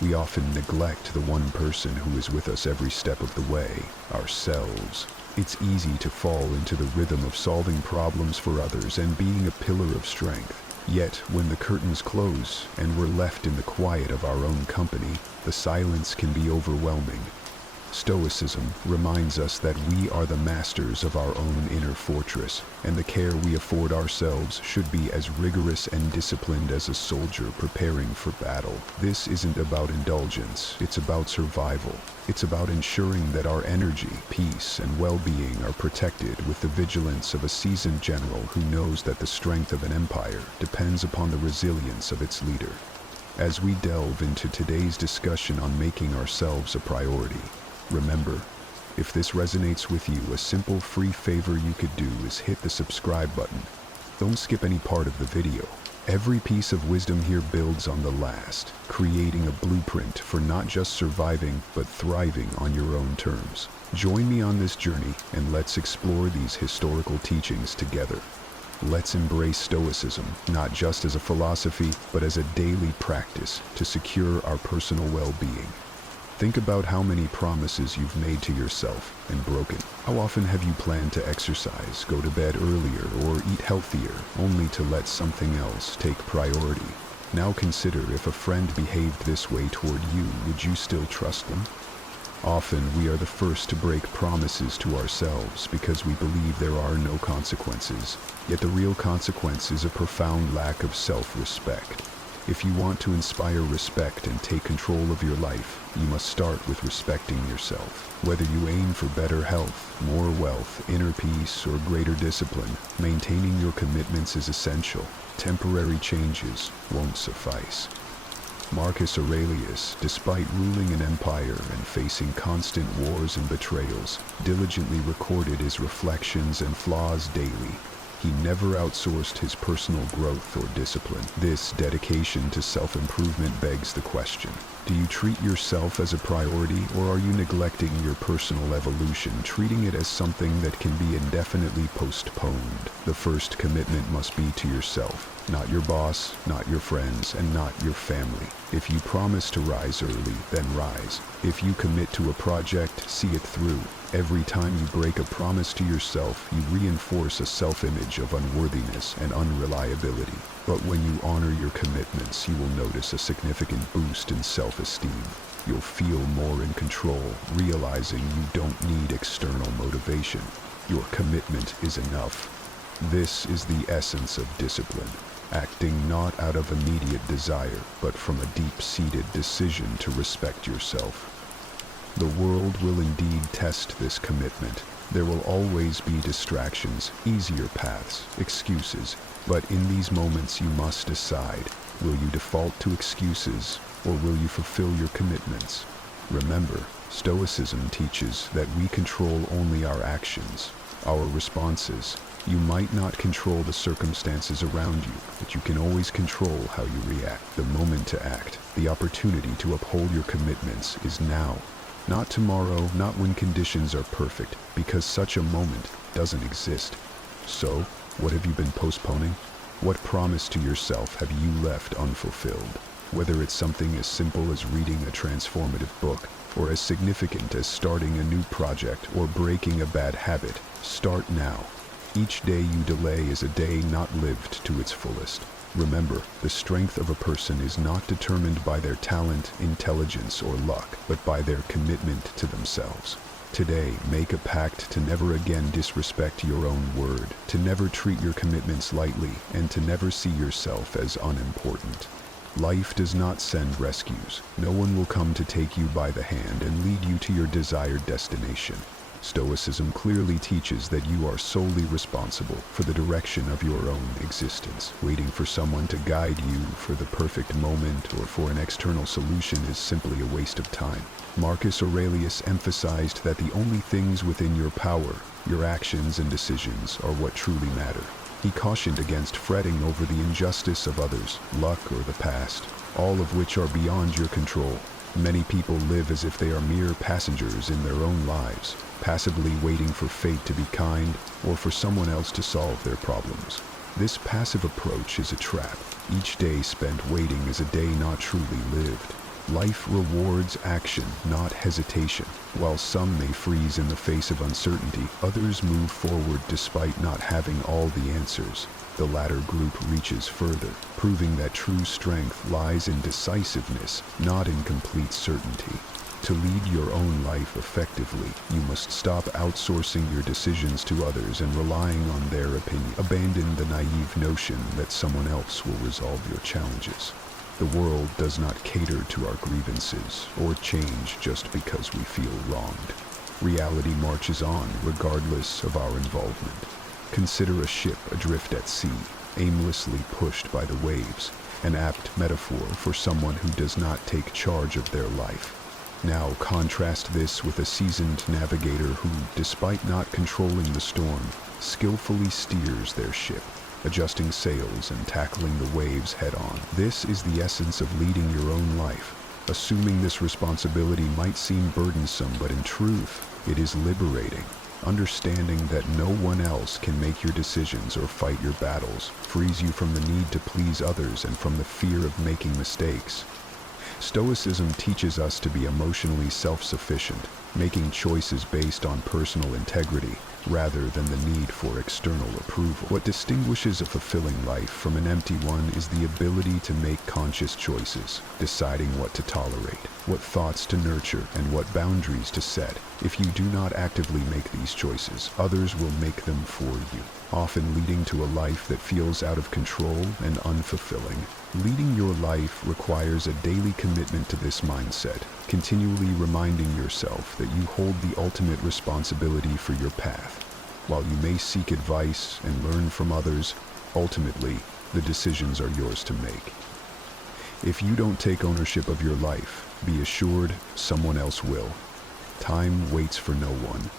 We often neglect the one person who is with us every step of the way, ourselves. It's easy to fall into the rhythm of solving problems for others and being a pillar of strength. Yet, when the curtains close and we're left in the quiet of our own company, the silence can be overwhelming. Stoicism reminds us that we are the masters of our own inner fortress, and the care we afford ourselves should be as rigorous and disciplined as a soldier preparing for battle. This isn't about indulgence, it's about survival. It's about ensuring that our energy, peace, and well-being are protected with the vigilance of a seasoned general who knows that the strength of an empire depends upon the resilience of its leader. As we delve into today's discussion on making ourselves a priority, remember, if this resonates with you, a simple free favor you could do is hit the subscribe button. Don't skip any part of the video. Every piece of wisdom here builds on the last, creating a blueprint for not just surviving, but thriving on your own terms. Join me on this journey and let's explore these historical teachings together. Let's embrace Stoicism, not just as a philosophy, but as a daily practice to secure our personal well-being. Think about how many promises you've made to yourself and broken. How often have you planned to exercise, go to bed earlier, or eat healthier, only to let something else take priority? Now consider, if a friend behaved this way toward you, would you still trust them? Often we are the first to break promises to ourselves because we believe there are no consequences. Yet the real consequence is a profound lack of self-respect. If you want to inspire respect and take control of your life, you must start with respecting yourself. Whether you aim for better health, more wealth, inner peace, or greater discipline, maintaining your commitments is essential. Temporary changes won't suffice. Marcus Aurelius, despite ruling an empire and facing constant wars and betrayals, diligently recorded his reflections and flaws daily. He never outsourced his personal growth or discipline. This dedication to self-improvement begs the question: do you treat yourself as a priority, or are you neglecting your personal evolution, treating it as something that can be indefinitely postponed? The first commitment must be to yourself, not your boss, not your friends, and not your family. If you promise to rise early, then rise. If you commit to a project, see it through. Every time you break a promise to yourself, you reinforce a self-image of unworthiness and unreliability. But when you honor your commitments, you will notice a significant boost in self-esteem. You'll feel more in control, realizing you don't need external motivation. Your commitment is enough. This is the essence of discipline. Acting not out of immediate desire, but from a deep-seated decision to respect yourself. The world will indeed test this commitment. There will always be distractions, easier paths, excuses. But in these moments you must decide, will you default to excuses, or will you fulfill your commitments? Remember, Stoicism teaches that we control only our actions, our responses. You might not control the circumstances around you, but you can always control how you react. The moment to act, the opportunity to uphold your commitments is now. Not tomorrow, not when conditions are perfect, because such a moment doesn't exist. So, what have you been postponing? What promise to yourself have you left unfulfilled? Whether it's something as simple as reading a transformative book, or as significant as starting a new project or breaking a bad habit, start now. Each day you delay is a day not lived to its fullest. Remember, the strength of a person is not determined by their talent, intelligence, or luck, but by their commitment to themselves. Today, make a pact to never again disrespect your own word, to never treat your commitments lightly, and to never see yourself as unimportant. Life does not send rescues. No one will come to take you by the hand and lead you to your desired destination. Stoicism clearly teaches that you are solely responsible for the direction of your own existence. Waiting for someone to guide you for the perfect moment or for an external solution is simply a waste of time. Marcus Aurelius emphasized that the only things within your power, your actions and decisions, are what truly matter. He cautioned against fretting over the injustice of others, luck, or the past, all of which are beyond your control. Many people live as if they are mere passengers in their own lives, passively waiting for fate to be kind or for someone else to solve their problems. This passive approach is a trap. Each day spent waiting is a day not truly lived. Life rewards action, not hesitation. While some may freeze in the face of uncertainty, others move forward despite not having all the answers. The latter group reaches further, proving that true strength lies in decisiveness, not in complete certainty. To lead your own life effectively, you must stop outsourcing your decisions to others and relying on their opinion. Abandon the naive notion that someone else will resolve your challenges. The world does not cater to our grievances or change just because we feel wronged. Reality marches on regardless of our involvement. Consider a ship adrift at sea, aimlessly pushed by the waves, an apt metaphor for someone who does not take charge of their life. Now contrast this with a seasoned navigator who, despite not controlling the storm, skillfully steers their ship, adjusting sails and tackling the waves head-on. This is the essence of leading your own life. Assuming this responsibility might seem burdensome, but in truth, it is liberating. Understanding that no one else can make your decisions or fight your battles frees you from the need to please others and from the fear of making mistakes. Stoicism teaches us to be emotionally self-sufficient, making choices based on personal integrity rather than the need for external approval. What distinguishes a fulfilling life from an empty one is the ability to make conscious choices, deciding what to tolerate, what thoughts to nurture, and what boundaries to set. If you do not actively make these choices, others will make them for you, often leading to a life that feels out of control and unfulfilling. Leading your life requires a daily commitment to this mindset, continually reminding yourself that you hold the ultimate responsibility for your path. While you may seek advice and learn from others, ultimately, the decisions are yours to make. If you don't take ownership of your life, be assured someone else will. Time waits for no one.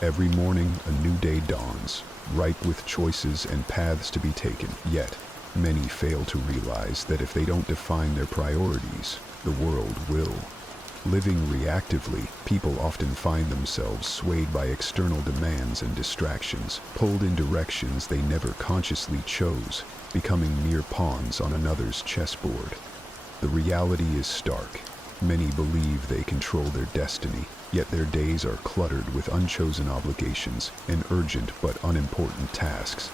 Every morning, a new day dawns, ripe with choices and paths to be taken. Yet, many fail to realize that if they don't define their priorities, the world will. Living reactively, people often find themselves swayed by external demands and distractions, pulled in directions they never consciously chose, becoming mere pawns on another's chessboard. The reality is stark. Many believe they control their destiny, yet their days are cluttered with unchosen obligations and urgent but unimportant tasks.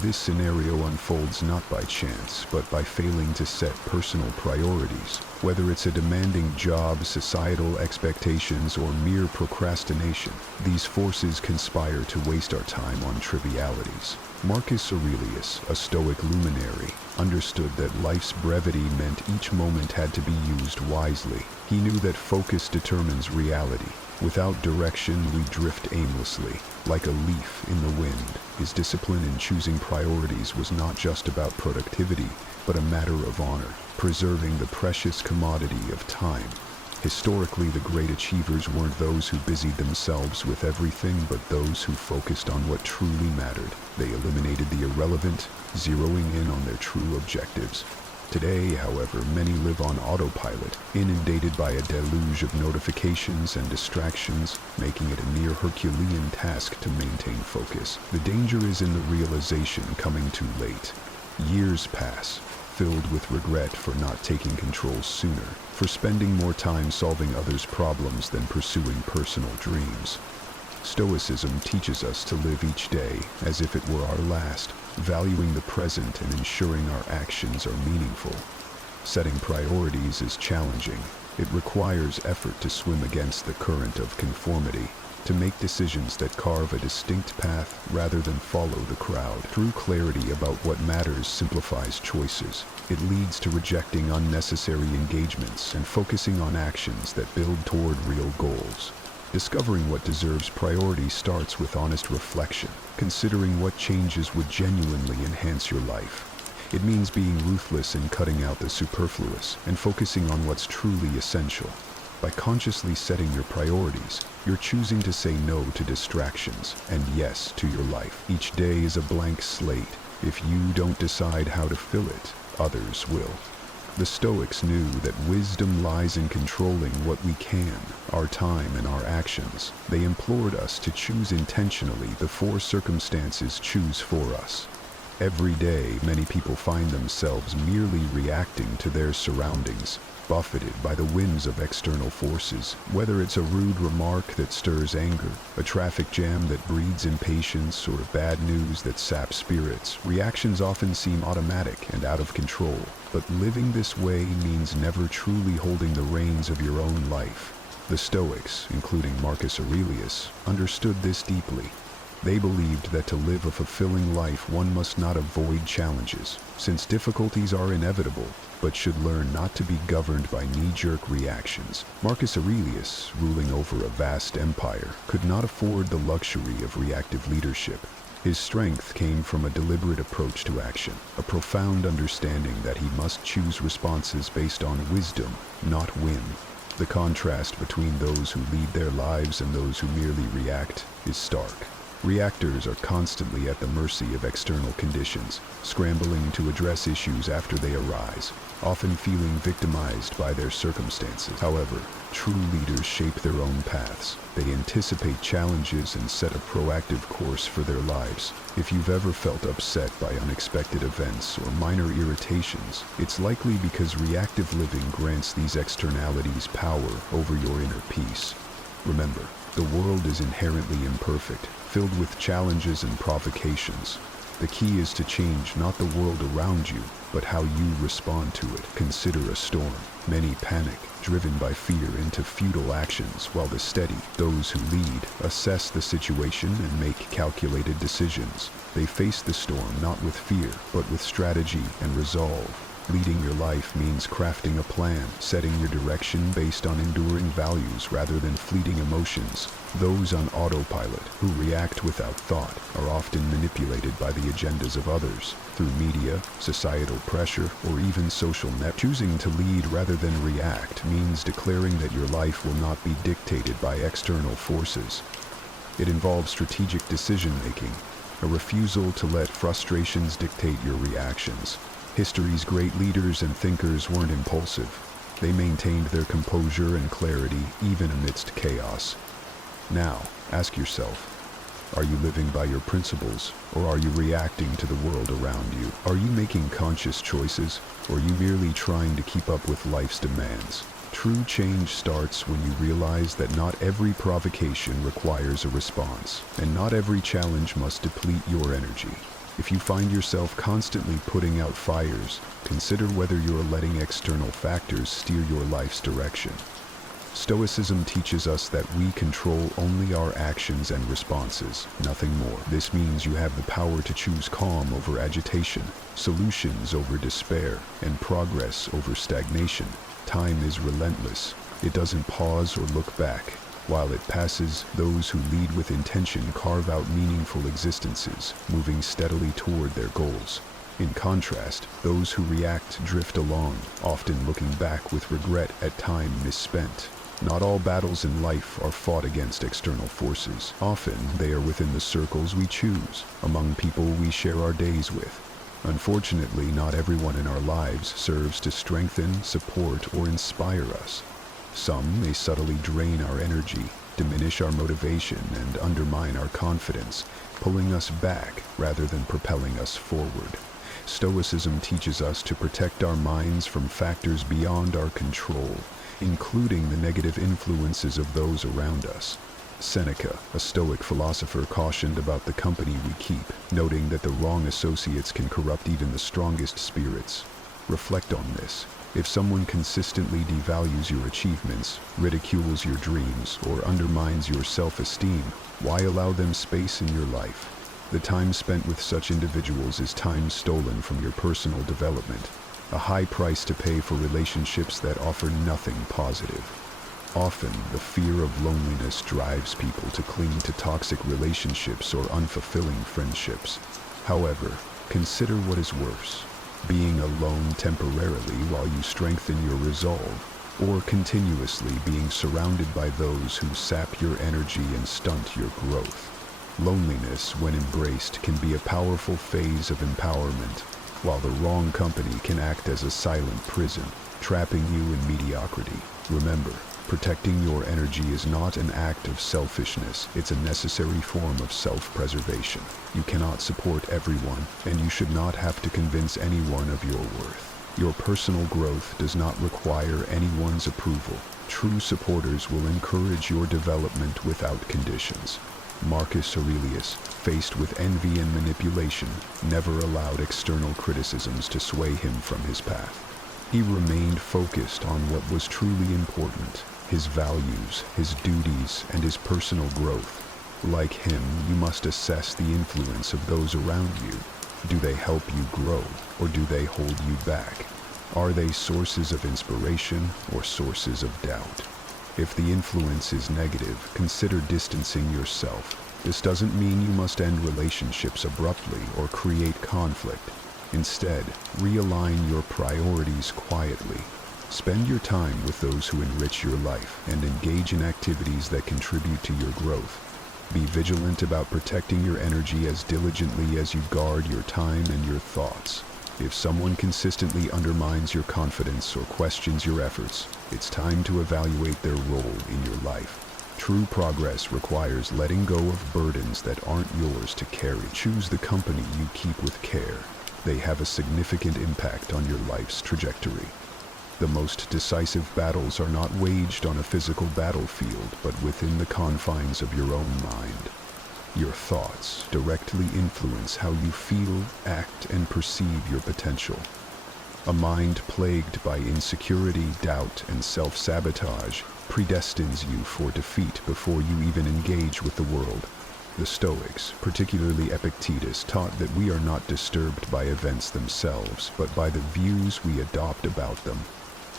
This scenario unfolds not by chance, but by failing to set personal priorities. Whether it's a demanding job, societal expectations, or mere procrastination, these forces conspire to waste our time on trivialities. Marcus Aurelius, a Stoic luminary, understood that life's brevity meant each moment had to be used wisely. He knew that focus determines reality. Without direction, we drift aimlessly, like a leaf in the wind. His discipline in choosing priorities was not just about productivity, but a matter of honor, preserving the precious commodity of time. Historically, the great achievers weren't those who busied themselves with everything, but those who focused on what truly mattered. They eliminated the irrelevant, zeroing in on their true objectives. Today, however, many live on autopilot, inundated by a deluge of notifications and distractions, making it a near Herculean task to maintain focus. The danger is in the realization coming too late. Years pass, filled with regret for not taking control sooner, for spending more time solving others' problems than pursuing personal dreams. Stoicism teaches us to live each day as if it were our last, valuing the present and ensuring our actions are meaningful. Setting priorities is challenging. It requires effort to swim against the current of conformity, to make decisions that carve a distinct path rather than follow the crowd. True clarity about what matters simplifies choices. It leads to rejecting unnecessary engagements and focusing on actions that build toward real goals. Discovering what deserves priority starts with honest reflection, considering what changes would genuinely enhance your life. It means being ruthless in cutting out the superfluous and focusing on what's truly essential. By consciously setting your priorities, you're choosing to say no to distractions and yes to your life. Each day is a blank slate. If you don't decide how to fill it, others will. The Stoics knew that wisdom lies in controlling what we can, our time and our actions. They implored us to choose intentionally before circumstances choose for us. Every day, many people find themselves merely reacting to their surroundings, buffeted by the winds of external forces. Whether it's a rude remark that stirs anger, a traffic jam that breeds impatience, or bad news that saps spirits, reactions often seem automatic and out of control. But living this way means never truly holding the reins of your own life. The Stoics, including Marcus Aurelius, understood this deeply. They believed that to live a fulfilling life, one must not avoid challenges, since difficulties are inevitable, but should learn not to be governed by knee-jerk reactions. Marcus Aurelius, ruling over a vast empire, could not afford the luxury of reactive leadership. His strength came from a deliberate approach to action, a profound understanding that he must choose responses based on wisdom, not whim. The contrast between those who lead their lives and those who merely react is stark. Reactors are constantly at the mercy of external conditions, scrambling to address issues after they arise, often feeling victimized by their circumstances. However, true leaders shape their own paths. They anticipate challenges and set a proactive course for their lives. If you've ever felt upset by unexpected events or minor irritations, it's likely because reactive living grants these externalities power over your inner peace. Remember, the world is inherently imperfect, filled with challenges and provocations. The key is to change not the world around you, but how you respond to it. Consider a storm. Many panic, driven by fear into futile actions, while the steady, those who lead, assess the situation and make calculated decisions. They face the storm not with fear, but with strategy and resolve. Leading your life means crafting a plan, setting your direction based on enduring values rather than fleeting emotions. Those on autopilot, who react without thought, are often manipulated by the agendas of others, through media, societal pressure, or even social net. Choosing to lead rather than react means declaring that your life will not be dictated by external forces. It involves strategic decision-making, a refusal to let frustrations dictate your reactions. History's great leaders and thinkers weren't impulsive. They maintained their composure and clarity even amidst chaos. Now, ask yourself, are you living by your principles, or are you reacting to the world around you? Are you making conscious choices, or are you merely trying to keep up with life's demands? True change starts when you realize that not every provocation requires a response, and not every challenge must deplete your energy. If you find yourself constantly putting out fires, consider whether you're letting external factors steer your life's direction. Stoicism teaches us that we control only our actions and responses, nothing more. This means you have the power to choose calm over agitation, solutions over despair, and progress over stagnation. Time is relentless. It doesn't pause or look back. While it passes, those who lead with intention carve out meaningful existences, moving steadily toward their goals. In contrast, those who react drift along, often looking back with regret at time misspent. Not all battles in life are fought against external forces. Often, they are within the circles we choose, among people we share our days with. Unfortunately, not everyone in our lives serves to strengthen, support, or inspire us. Some may subtly drain our energy, diminish our motivation, and undermine our confidence, pulling us back rather than propelling us forward. Stoicism teaches us to protect our minds from factors beyond our control, including the negative influences of those around us. Seneca, a Stoic philosopher, cautioned about the company we keep, noting that the wrong associates can corrupt even the strongest spirits. Reflect on this. If someone consistently devalues your achievements, ridicules your dreams, or undermines your self-esteem, why allow them space in your life? The time spent with such individuals is time stolen from your personal development, a high price to pay for relationships that offer nothing positive. Often, the fear of loneliness drives people to cling to toxic relationships or unfulfilling friendships. However, consider what is worse: being alone temporarily while you strengthen your resolve, or continuously being surrounded by those who sap your energy and stunt your growth. Loneliness, when embraced, can be a powerful phase of empowerment, while the wrong company can act as a silent prison, trapping you in mediocrity. Remember, Protecting your energy is not an act of selfishness, it's a necessary form of self-preservation. You cannot support everyone, and you should not have to convince anyone of your worth. Your personal growth does not require anyone's approval. True supporters will encourage your development without conditions. Marcus Aurelius, faced with envy and manipulation, never allowed external criticisms to sway him from his path. He remained focused on what was truly important: his values, his duties, and his personal growth. Like him, you must assess the influence of those around you. Do they help you grow, or do they hold you back? Are they sources of inspiration or sources of doubt? If the influence is negative, consider distancing yourself. This doesn't mean you must end relationships abruptly or create conflict. Instead, realign your priorities quietly. Spend your time with those who enrich your life and engage in activities that contribute to your growth. Be vigilant about protecting your energy as diligently as you guard your time and your thoughts. If someone consistently undermines your confidence or questions your efforts, it's time to evaluate their role in your life. True progress requires letting go of burdens that aren't yours to carry. Choose the company you keep with care. They have a significant impact on your life's trajectory. The most decisive battles are not waged on a physical battlefield, but within the confines of your own mind. Your thoughts directly influence how you feel, act, and perceive your potential. A mind plagued by insecurity, doubt, and self-sabotage predestines you for defeat before you even engage with the world. The Stoics, particularly Epictetus, taught that we are not disturbed by events themselves, but by the views we adopt about them.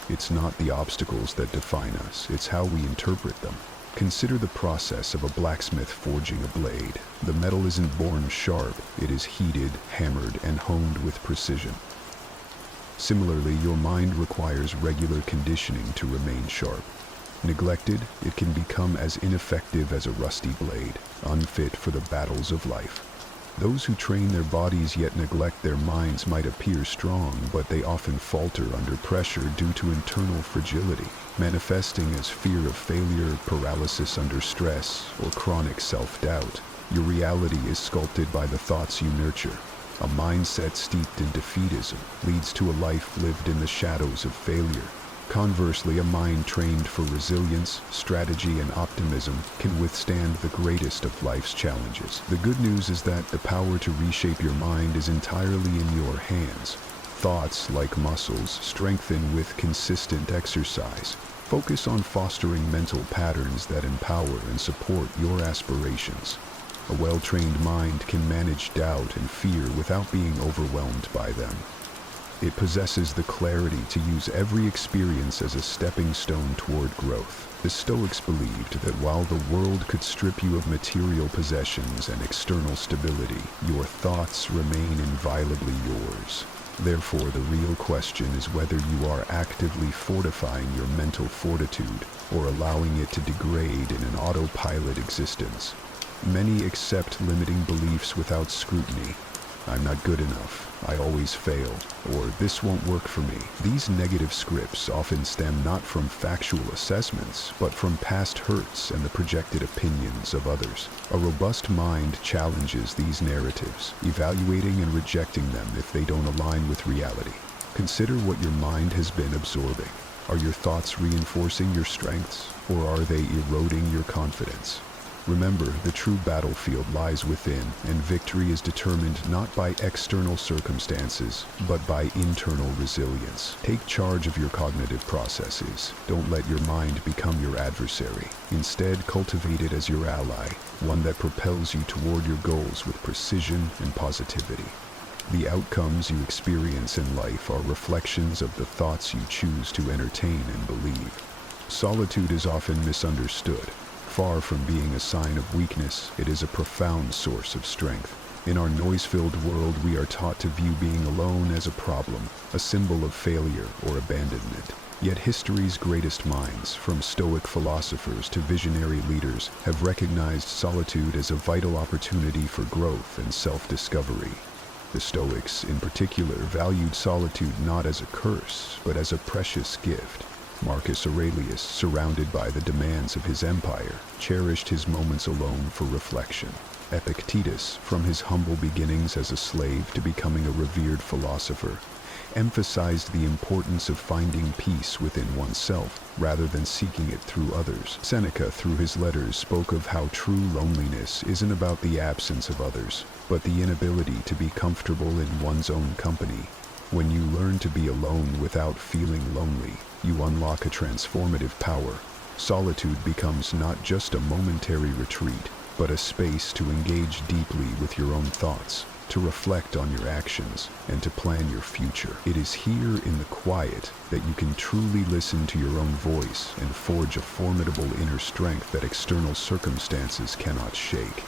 It's not the obstacles that define us, it's how we interpret them. Consider the process of a blacksmith forging a blade. The metal isn't born sharp, it is heated, hammered, and honed with precision. Similarly, your mind requires regular conditioning to remain sharp. Neglected, it can become as ineffective as a rusty blade, unfit for the battles of life. Those who train their bodies yet neglect their minds might appear strong, but they often falter under pressure due to internal fragility, manifesting as fear of failure, paralysis under stress, or chronic self-doubt. Your reality is sculpted by the thoughts you nurture. A mindset steeped in defeatism leads to a life lived in the shadows of failure. Conversely, a mind trained for resilience, strategy, and optimism can withstand the greatest of life's challenges. The good news is that the power to reshape your mind is entirely in your hands. Thoughts, like muscles, strengthen with consistent exercise. Focus on fostering mental patterns that empower and support your aspirations. A well-trained mind can manage doubt and fear without being overwhelmed by them. It possesses the clarity to use every experience as a stepping stone toward growth. The Stoics believed that while the world could strip you of material possessions and external stability, your thoughts remain inviolably yours. Therefore, the real question is whether you are actively fortifying your mental fortitude or allowing it to degrade in an autopilot existence. Many accept limiting beliefs without scrutiny. I'm not good enough, I always fail, or this won't work for me. These negative scripts often stem not from factual assessments, but from past hurts and the projected opinions of others. A robust mind challenges these narratives, evaluating and rejecting them if they don't align with reality. Consider what your mind has been absorbing. Are your thoughts reinforcing your strengths, or are they eroding your confidence? Remember, the true battlefield lies within, and victory is determined not by external circumstances, but by internal resilience. Take charge of your cognitive processes. Don't let your mind become your adversary. Instead, cultivate it as your ally, one that propels you toward your goals with precision and positivity. The outcomes you experience in life are reflections of the thoughts you choose to entertain and believe. Solitude is often misunderstood. Far from being a sign of weakness, it is a profound source of strength. In our noise-filled world, we are taught to view being alone as a problem, a symbol of failure or abandonment. Yet history's greatest minds, from Stoic philosophers to visionary leaders, have recognized solitude as a vital opportunity for growth and self-discovery. The Stoics, in particular, valued solitude not as a curse, but as a precious gift. Marcus Aurelius, surrounded by the demands of his empire, cherished his moments alone for reflection. Epictetus, from his humble beginnings as a slave to becoming a revered philosopher, emphasized the importance of finding peace within oneself rather than seeking it through others. Seneca, through his letters, spoke of how true loneliness isn't about the absence of others, but the inability to be comfortable in one's own company. When you learn to be alone without feeling lonely, you unlock a transformative power. Solitude becomes not just a momentary retreat, but a space to engage deeply with your own thoughts, to reflect on your actions, and to plan your future. It is here in the quiet that you can truly listen to your own voice and forge a formidable inner strength that external circumstances cannot shake.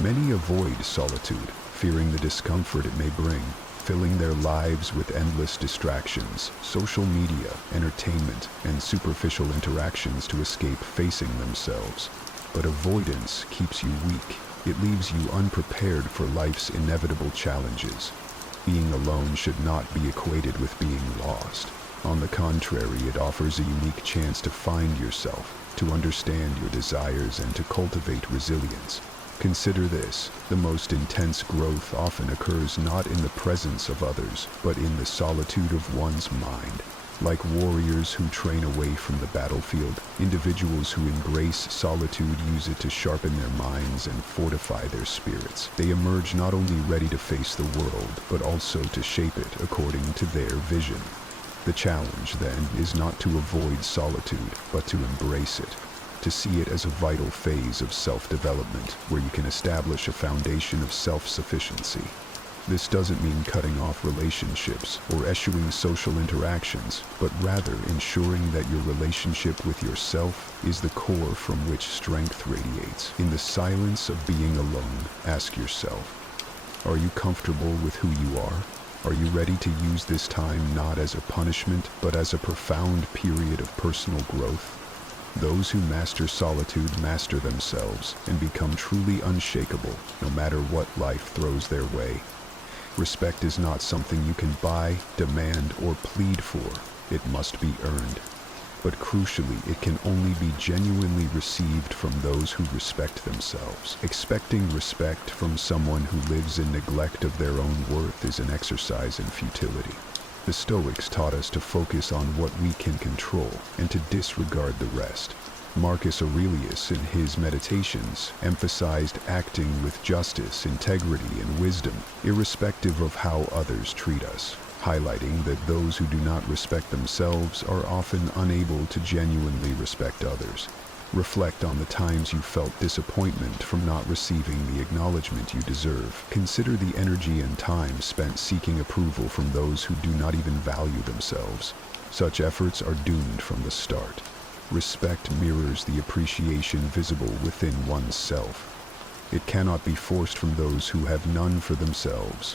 Many avoid solitude, fearing the discomfort it may bring, filling their lives with endless distractions, social media, entertainment, and superficial interactions to escape facing themselves. But avoidance keeps you weak. It leaves you unprepared for life's inevitable challenges. Being alone should not be equated with being lost. On the contrary, it offers a unique chance to find yourself, to understand your desires, and to cultivate resilience. Consider this: the most intense growth often occurs not in the presence of others, but in the solitude of one's mind. Like warriors who train away from the battlefield, individuals who embrace solitude use it to sharpen their minds and fortify their spirits. They emerge not only ready to face the world, but also to shape it according to their vision. The challenge, then, is not to avoid solitude, but to embrace it, to see it as a vital phase of self-development where you can establish a foundation of self-sufficiency. This doesn't mean cutting off relationships or eschewing social interactions, but rather ensuring that your relationship with yourself is the core from which strength radiates. In the silence of being alone, ask yourself, are you comfortable with who you are? Are you ready to use this time not as a punishment, but as a profound period of personal growth? Those who master solitude master themselves and become truly unshakable, no matter what life throws their way. Respect is not something you can buy, demand, or plead for. It must be earned. But crucially, it can only be genuinely received from those who respect themselves. Expecting respect from someone who lives in neglect of their own worth is an exercise in futility. The Stoics taught us to focus on what we can control and to disregard the rest. Marcus Aurelius, in his Meditations, emphasized acting with justice, integrity, and wisdom, irrespective of how others treat us, highlighting that those who do not respect themselves are often unable to genuinely respect others. Reflect on the times you felt disappointment from not receiving the acknowledgement you deserve. Consider the energy and time spent seeking approval from those who do not even value themselves. Such efforts are doomed from the start. Respect mirrors the appreciation visible within one's self. It cannot be forced from those who have none for themselves.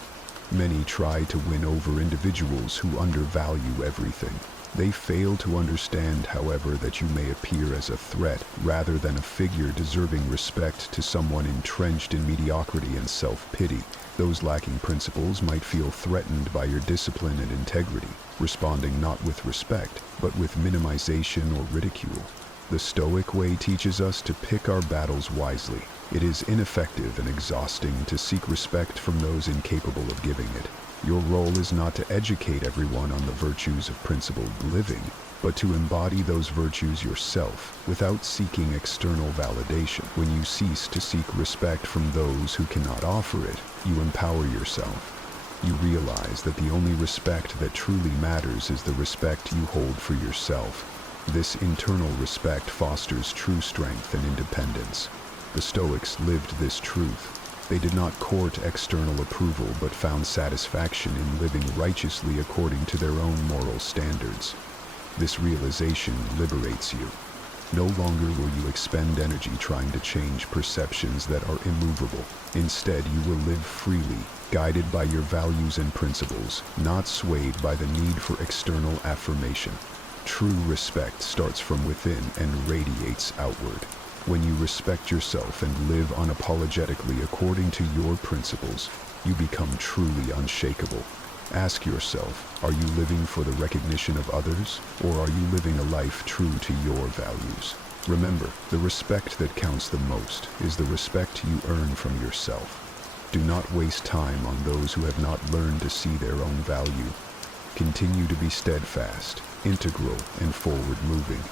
Many try to win over individuals who undervalue everything. They fail to understand, however, that you may appear as a threat rather than a figure deserving respect to someone entrenched in mediocrity and self-pity. Those lacking principles might feel threatened by your discipline and integrity, responding not with respect, but with minimization or ridicule. The Stoic way teaches us to pick our battles wisely. It is ineffective and exhausting to seek respect from those incapable of giving it. Your role is not to educate everyone on the virtues of principled living, but to embody those virtues yourself without seeking external validation. When you cease to seek respect from those who cannot offer it, you empower yourself. You realize that the only respect that truly matters is the respect you hold for yourself. This internal respect fosters true strength and independence. The Stoics lived this truth. They did not court external approval but found satisfaction in living righteously according to their own moral standards. This realization liberates you. No longer will you expend energy trying to change perceptions that are immovable. Instead, you will live freely, guided by your values and principles, not swayed by the need for external affirmation. True respect starts from within and radiates outward. When you respect yourself and live unapologetically according to your principles, you become truly unshakable. Ask yourself, are you living for the recognition of others, or are you living a life true to your values? Remember, the respect that counts the most is the respect you earn from yourself. Do not waste time on those who have not learned to see their own value. Continue to be steadfast, integral, and forward-moving.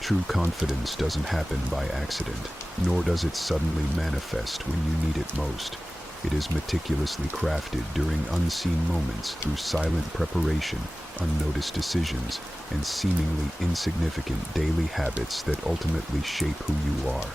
True confidence doesn't happen by accident, nor does it suddenly manifest when you need it most. It is meticulously crafted during unseen moments through silent preparation, unnoticed decisions, and seemingly insignificant daily habits that ultimately shape who you are.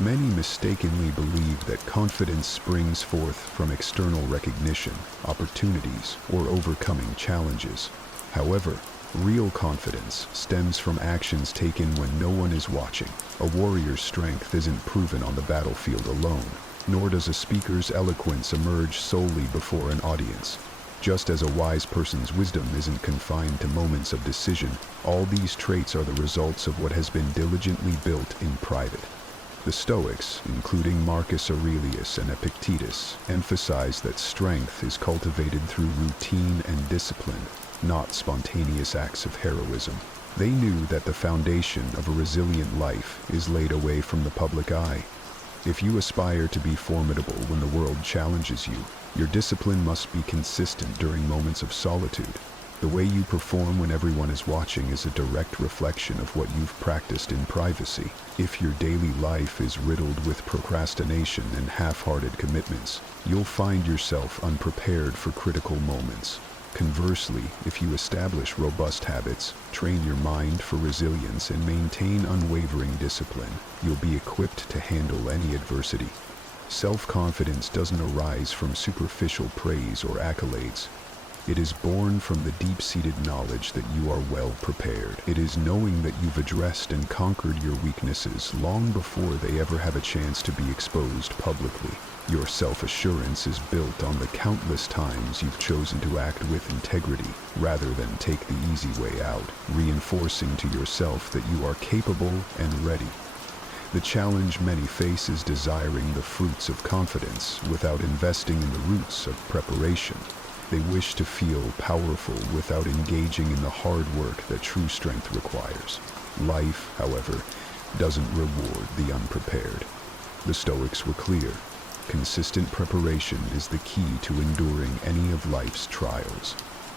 Many mistakenly believe that confidence springs forth from external recognition, opportunities, or overcoming challenges. However, real confidence stems from actions taken when no one is watching. A warrior's strength isn't proven on the battlefield alone, nor does a speaker's eloquence emerge solely before an audience. Just as a wise person's wisdom isn't confined to moments of decision, all these traits are the results of what has been diligently built in private. The Stoics, including Marcus Aurelius and Epictetus, emphasized that strength is cultivated through routine and discipline, not spontaneous acts of heroism. They knew that the foundation of a resilient life is laid away from the public eye. If you aspire to be formidable when the world challenges you, your discipline must be consistent during moments of solitude. The way you perform when everyone is watching is a direct reflection of what you've practiced in privacy. If your daily life is riddled with procrastination and half-hearted commitments, you'll find yourself unprepared for critical moments. Conversely, if you establish robust habits, train your mind for resilience, and maintain unwavering discipline, you'll be equipped to handle any adversity. Self-confidence doesn't arise from superficial praise or accolades. It is born from the deep-seated knowledge that you are well prepared. It is knowing that you've addressed and conquered your weaknesses long before they ever have a chance to be exposed publicly. Your self-assurance is built on the countless times you've chosen to act with integrity rather than take the easy way out, reinforcing to yourself that you are capable and ready. The challenge many face is desiring the fruits of confidence without investing in the roots of preparation. They wish to feel powerful without engaging in the hard work that true strength requires. Life, however, doesn't reward the unprepared. The Stoics were clear. Consistent preparation is the key to enduring any of life's trials.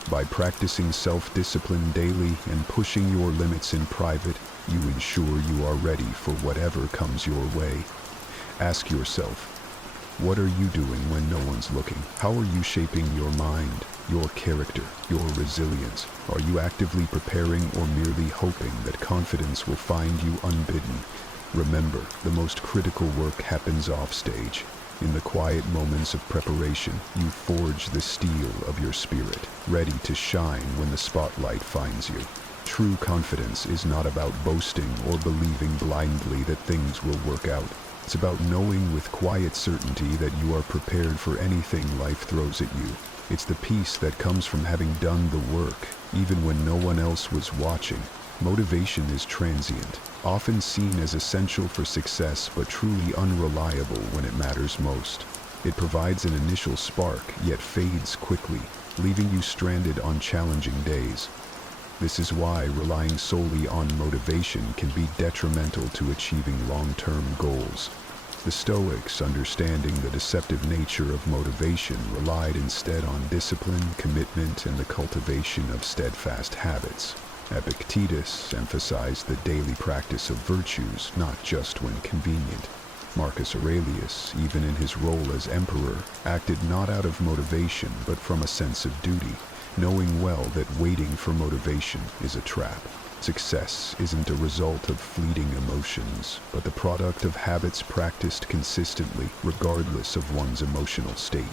By practicing self-discipline daily and pushing your limits in private, you ensure you are ready for whatever comes your way. Ask yourself, what are you doing when no one's looking? How are you shaping your mind, your character, your resilience? Are you actively preparing or merely hoping that confidence will find you unbidden? Remember, the most critical work happens offstage. In the quiet moments of preparation, you forge the steel of your spirit, ready to shine when the spotlight finds you. True confidence is not about boasting or believing blindly that things will work out. It's about knowing with quiet certainty that you are prepared for anything life throws at you. It's the peace that comes from having done the work, even when no one else was watching. Motivation is transient, often seen as essential for success but truly unreliable when it matters most. It provides an initial spark, yet fades quickly, leaving you stranded on challenging days. This is why relying solely on motivation can be detrimental to achieving long-term goals. The Stoics, understanding the deceptive nature of motivation, relied instead on discipline, commitment, and the cultivation of steadfast habits. Epictetus emphasized the daily practice of virtues, not just when convenient. Marcus Aurelius, even in his role as emperor, acted not out of motivation but from a sense of duty, knowing well that waiting for motivation is a trap. Success isn't a result of fleeting emotions, but the product of habits practiced consistently, regardless of one's emotional state.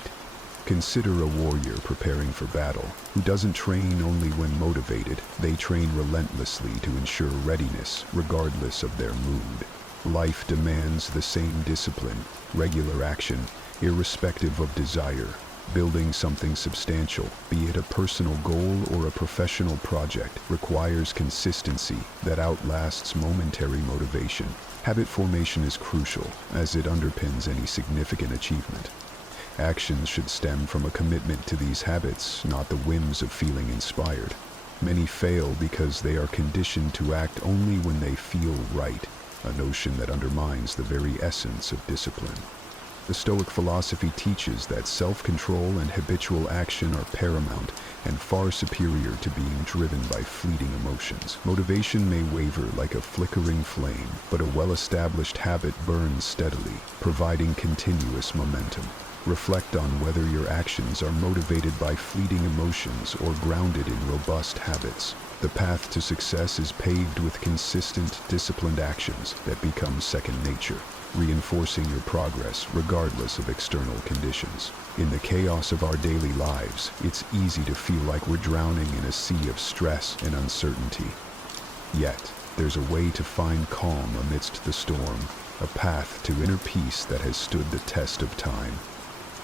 Consider a warrior preparing for battle, who doesn't train only when motivated. They train relentlessly to ensure readiness, regardless of their mood. Life demands the same discipline, regular action, irrespective of desire. Building something substantial, be it a personal goal or a professional project, requires consistency that outlasts momentary motivation. Habit formation is crucial, as it underpins any significant achievement. Actions should stem from a commitment to these habits, not the whims of feeling inspired. Many fail because they are conditioned to act only when they feel right, a notion that undermines the very essence of discipline. The Stoic philosophy teaches that self-control and habitual action are paramount and far superior to being driven by fleeting emotions. Motivation may waver like a flickering flame, but a well-established habit burns steadily, providing continuous momentum. Reflect on whether your actions are motivated by fleeting emotions or grounded in robust habits. The path to success is paved with consistent, disciplined actions that become second nature, reinforcing your progress regardless of external conditions. In the chaos of our daily lives, it's easy to feel like we're drowning in a sea of stress and uncertainty. Yet, there's a way to find calm amidst the storm, a path to inner peace that has stood the test of time.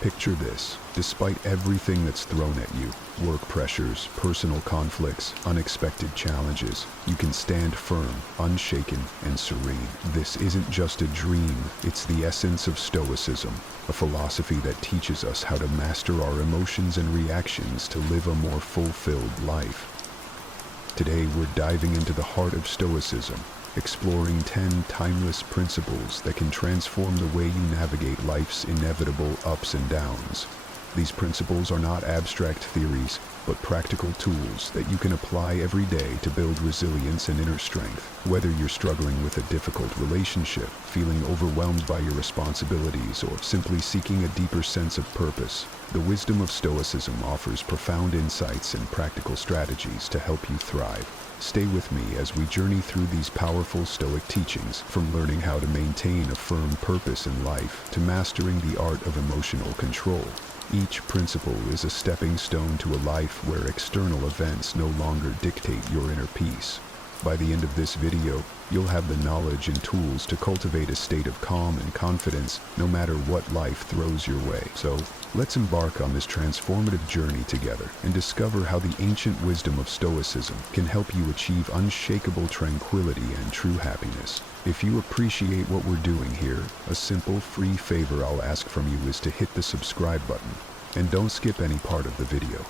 Picture this: despite everything that's thrown at you, work pressures, personal conflicts, unexpected challenges, you can stand firm, unshaken, and serene. This isn't just a dream, it's the essence of Stoicism, a philosophy that teaches us how to master our emotions and reactions to live a more fulfilled life. Today we're diving into the heart of Stoicism, exploring 10 timeless principles that can transform the way you navigate life's inevitable ups and downs. These principles are not abstract theories, but practical tools that you can apply every day to build resilience and inner strength. Whether you're struggling with a difficult relationship, feeling overwhelmed by your responsibilities, or simply seeking a deeper sense of purpose, the wisdom of Stoicism offers profound insights and practical strategies to help you thrive. Stay with me as we journey through these powerful Stoic teachings, from learning how to maintain a firm purpose in life to mastering the art of emotional control. Each principle is a stepping stone to a life where external events no longer dictate your inner peace. By the end of this video, you'll have the knowledge and tools to cultivate a state of calm and confidence no matter what life throws your way. So, let's embark on this transformative journey together and discover how the ancient wisdom of Stoicism can help you achieve unshakable tranquility and true happiness. If you appreciate what we're doing here, a simple, free favor I'll ask from you is to hit the subscribe button, and don't skip any part of the video.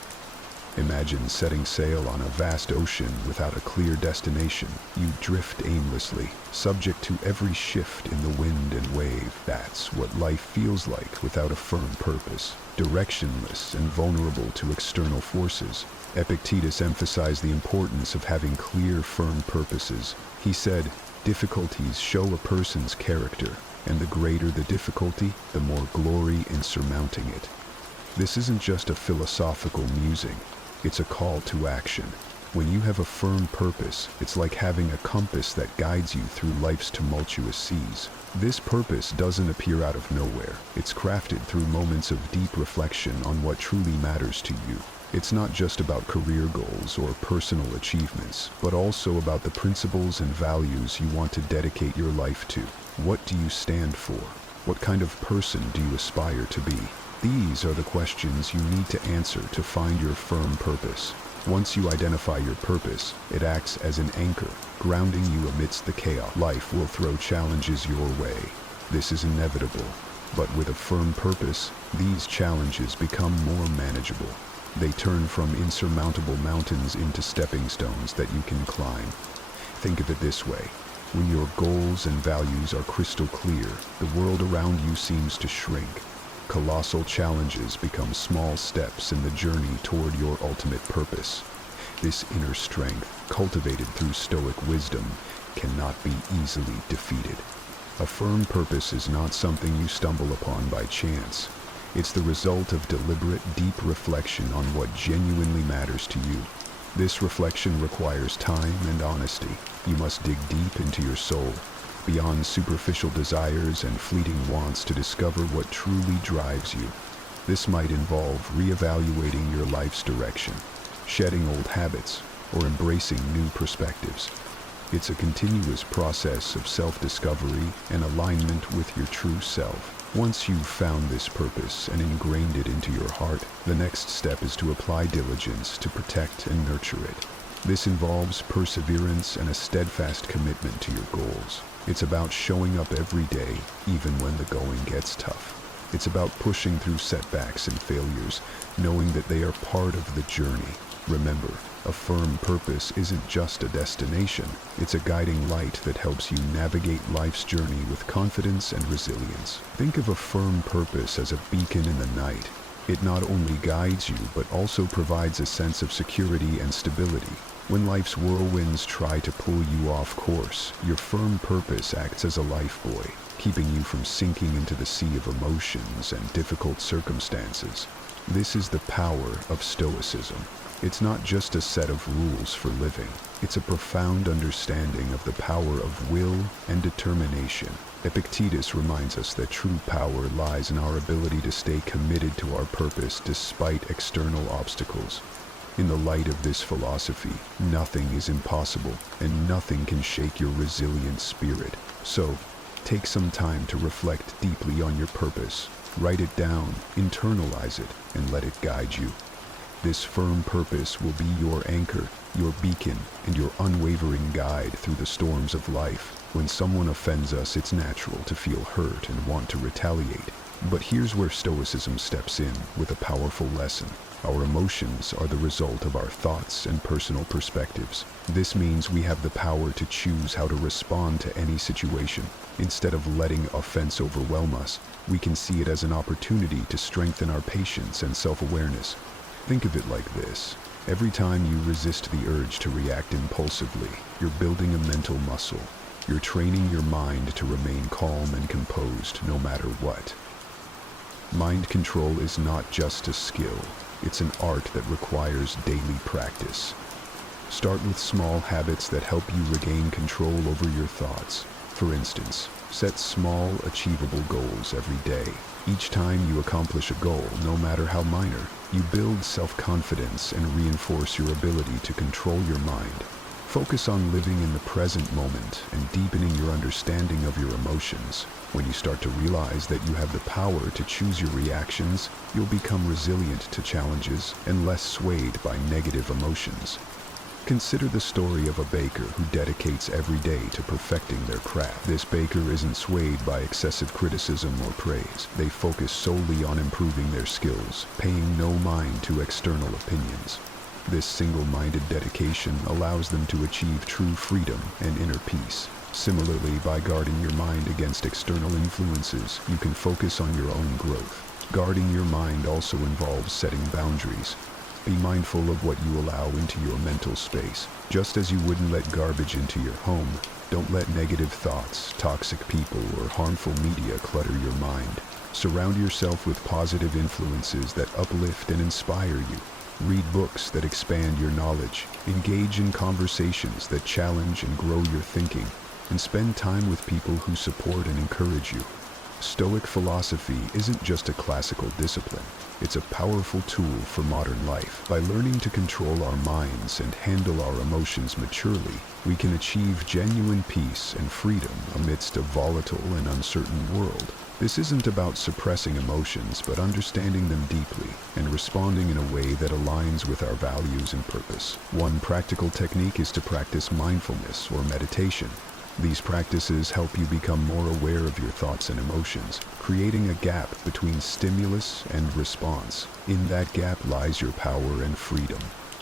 Imagine setting sail on a vast ocean without a clear destination. You drift aimlessly, subject to every shift in the wind and wave. That's what life feels like without a firm purpose. Directionless and vulnerable to external forces. Epictetus emphasized the importance of having clear, firm purposes. He said, "Difficulties show a person's character, and the greater the difficulty, the more glory in surmounting it." This isn't just a philosophical musing. It's a call to action. When you have a firm purpose, it's like having a compass that guides you through life's tumultuous seas. This purpose doesn't appear out of nowhere. It's crafted through moments of deep reflection on what truly matters to you. It's not just about career goals or personal achievements, but also about the principles and values you want to dedicate your life to. What do you stand for? What kind of person do you aspire to be? These are the questions you need to answer to find your firm purpose. Once you identify your purpose, it acts as an anchor, grounding you amidst the chaos. Life will throw challenges your way. This is inevitable. But with a firm purpose, these challenges become more manageable. They turn from insurmountable mountains into stepping stones that you can climb. Think of it this way. When your goals and values are crystal clear, the world around you seems to shrink. Colossal challenges become small steps in the journey toward your ultimate purpose. This inner strength, cultivated through Stoic wisdom, cannot be easily defeated. A firm purpose is not something you stumble upon by chance. It's the result of deliberate, deep reflection on what genuinely matters to you. This reflection requires time and honesty. You must dig deep into your soul, beyond superficial desires and fleeting wants, to discover what truly drives you. This might involve reevaluating your life's direction, shedding old habits, or embracing new perspectives. It's a continuous process of self-discovery and alignment with your true self. Once you've found this purpose and ingrained it into your heart, the next step is to apply diligence to protect and nurture it. This involves perseverance and a steadfast commitment to your goals. It's about showing up every day, even when the going gets tough. It's about pushing through setbacks and failures, knowing that they are part of the journey. Remember, a firm purpose isn't just a destination, it's a guiding light that helps you navigate life's journey with confidence and resilience. Think of a firm purpose as a beacon in the night. It not only guides you, but also provides a sense of security and stability. When life's whirlwinds try to pull you off course, your firm purpose acts as a lifebuoy, keeping you from sinking into the sea of emotions and difficult circumstances. This is the power of Stoicism. It's not just a set of rules for living. It's a profound understanding of the power of will and determination. Epictetus reminds us that true power lies in our ability to stay committed to our purpose despite external obstacles. In the light of this philosophy, nothing is impossible and nothing can shake your resilient spirit. So, take some time to reflect deeply on your purpose. Write it down, internalize it, and let it guide you. This firm purpose will be your anchor, your beacon, and your unwavering guide through the storms of life. When someone offends us, it's natural to feel hurt and want to retaliate. But here's where Stoicism steps in with a powerful lesson. Our emotions are the result of our thoughts and personal perspectives. This means we have the power to choose how to respond to any situation. Instead of letting offense overwhelm us, we can see it as an opportunity to strengthen our patience and self-awareness. Think of it like this. Every time you resist the urge to react impulsively, you're building a mental muscle. You're training your mind to remain calm and composed no matter what. Mind control is not just a skill. It's an art that requires daily practice. Start with small habits that help you regain control over your thoughts. For instance, set small, achievable goals every day. Each time you accomplish a goal, no matter how minor, you build self-confidence and reinforce your ability to control your mind. Focus on living in the present moment and deepening your understanding of your emotions. When you start to realize that you have the power to choose your reactions, you'll become resilient to challenges and less swayed by negative emotions. Consider the story of a baker who dedicates every day to perfecting their craft. This baker isn't swayed by excessive criticism or praise. They focus solely on improving their skills, paying no mind to external opinions. This single-minded dedication allows them to achieve true freedom and inner peace. Similarly, by guarding your mind against external influences, you can focus on your own growth. Guarding your mind also involves setting boundaries. Be mindful of what you allow into your mental space. Just as you wouldn't let garbage into your home, don't let negative thoughts, toxic people, or harmful media clutter your mind. Surround yourself with positive influences that uplift and inspire you. Read books that expand your knowledge. Engage in conversations that challenge and grow your thinking. And spend time with people who support and encourage you. Stoic philosophy isn't just a classical discipline. It's a powerful tool for modern life. By learning to control our minds and handle our emotions maturely, we can achieve genuine peace and freedom amidst a volatile and uncertain world. This isn't about suppressing emotions, but understanding them deeply and responding in a way that aligns with our values and purpose. One practical technique is to practice mindfulness or meditation. These practices help you become more aware of your thoughts and emotions, creating a gap between stimulus and response. In that gap lies your power and freedom.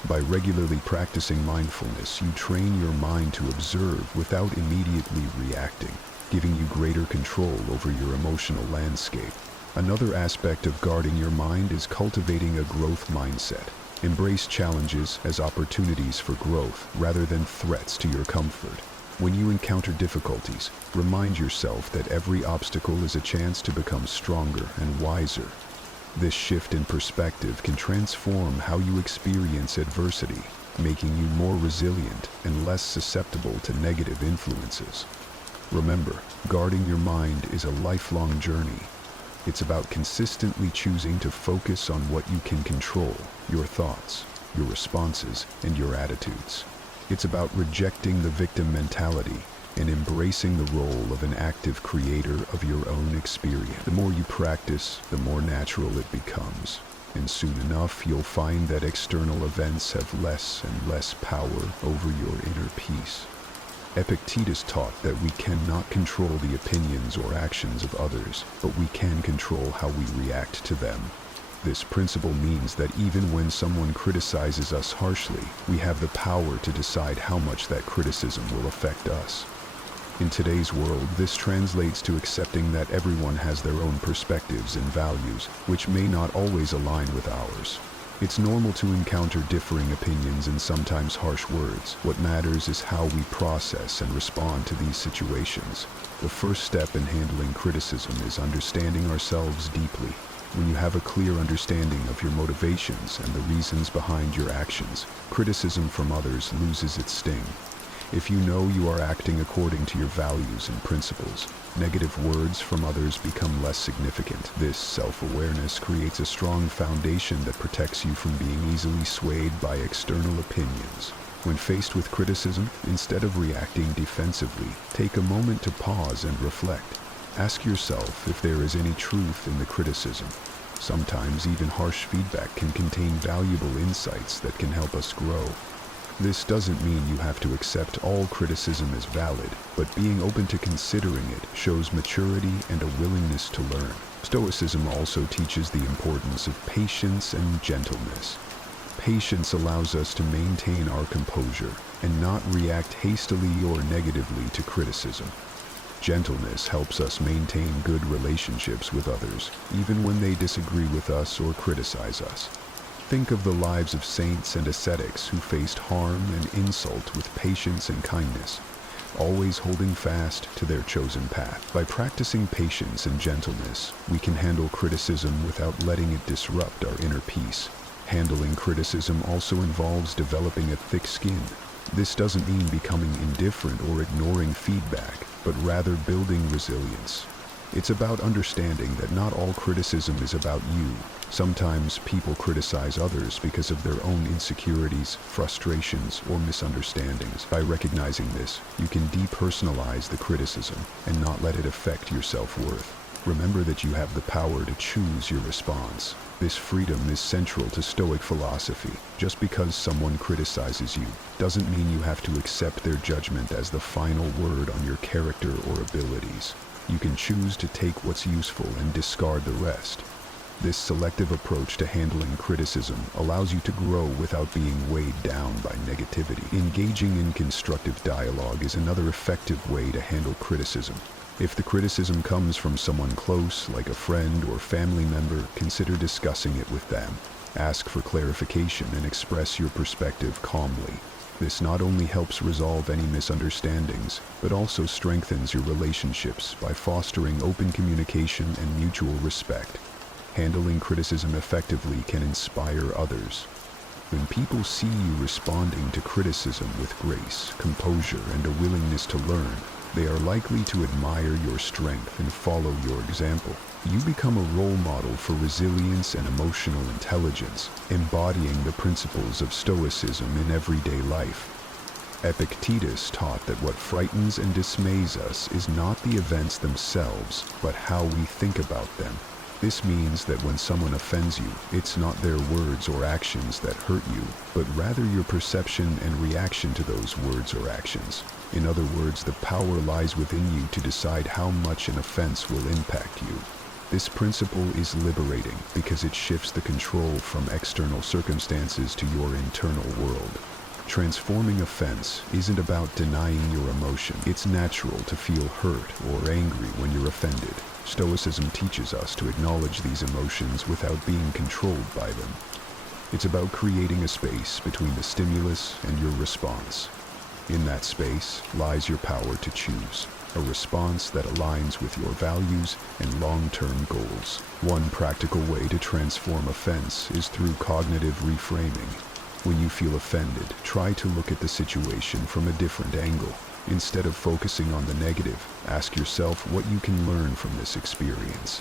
By regularly practicing mindfulness, you train your mind to observe without immediately reacting, giving you greater control over your emotional landscape. Another aspect of guarding your mind is cultivating a growth mindset. Embrace challenges as opportunities for growth rather than threats to your comfort. When you encounter difficulties, remind yourself that every obstacle is a chance to become stronger and wiser. This shift in perspective can transform how you experience adversity, making you more resilient and less susceptible to negative influences. Remember, guarding your mind is a lifelong journey. It's about consistently choosing to focus on what you can control, your thoughts, your responses, and your attitudes. It's about rejecting the victim mentality and embracing the role of an active creator of your own experience. The more you practice, the more natural it becomes. And soon enough, you'll find that external events have less and less power over your inner peace. Epictetus taught that we cannot control the opinions or actions of others, but we can control how we react to them. This principle means that even when someone criticizes us harshly, we have the power to decide how much that criticism will affect us. In today's world, this translates to accepting that everyone has their own perspectives and values, which may not always align with ours. It's normal to encounter differing opinions and sometimes harsh words. What matters is how we process and respond to these situations. The first step in handling criticism is understanding ourselves deeply. When you have a clear understanding of your motivations and the reasons behind your actions, criticism from others loses its sting. If you know you are acting according to your values and principles, negative words from others become less significant. This self-awareness creates a strong foundation that protects you from being easily swayed by external opinions. When faced with criticism, instead of reacting defensively, take a moment to pause and reflect. Ask yourself if there is any truth in the criticism. Sometimes even harsh feedback can contain valuable insights that can help us grow. This doesn't mean you have to accept all criticism as valid, but being open to considering it shows maturity and a willingness to learn. Stoicism also teaches the importance of patience and gentleness. Patience allows us to maintain our composure and not react hastily or negatively to criticism. Gentleness helps us maintain good relationships with others, even when they disagree with us or criticize us. Think of the lives of saints and ascetics who faced harm and insult with patience and kindness, always holding fast to their chosen path. By practicing patience and gentleness, we can handle criticism without letting it disrupt our inner peace. Handling criticism also involves developing a thick skin. This doesn't mean becoming indifferent or ignoring feedback, but rather building resilience. It's about understanding that not all criticism is about you. Sometimes people criticize others because of their own insecurities, frustrations, or misunderstandings. By recognizing this, you can depersonalize the criticism and not let it affect your self-worth. Remember that you have the power to choose your response. This freedom is central to Stoic philosophy. Just because someone criticizes you doesn't mean you have to accept their judgment as the final word on your character or abilities. You can choose to take what's useful and discard the rest. This selective approach to handling criticism allows you to grow without being weighed down by negativity. Engaging in constructive dialogue is another effective way to handle criticism. If the criticism comes from someone close, like a friend or family member, consider discussing it with them. Ask for clarification and express your perspective calmly. This not only helps resolve any misunderstandings, but also strengthens your relationships by fostering open communication and mutual respect. Handling criticism effectively can inspire others. When people see you responding to criticism with grace, composure, and a willingness to learn, they are likely to admire your strength and follow your example. You become a role model for resilience and emotional intelligence, embodying the principles of Stoicism in everyday life. Epictetus taught that what frightens and dismays us is not the events themselves, but how we think about them. This means that when someone offends you, it's not their words or actions that hurt you, but rather your perception and reaction to those words or actions. In other words, the power lies within you to decide how much an offense will impact you. This principle is liberating because it shifts the control from external circumstances to your internal world. Transforming offense isn't about denying your emotion. It's natural to feel hurt or angry when you're offended. Stoicism teaches us to acknowledge these emotions without being controlled by them. It's about creating a space between the stimulus and your response. In that space lies your power to choose a response that aligns with your values and long-term goals. One practical way to transform offense is through cognitive reframing. When you feel offended, try to look at the situation from a different angle. Instead of focusing on the negative, ask yourself what you can learn from this experience.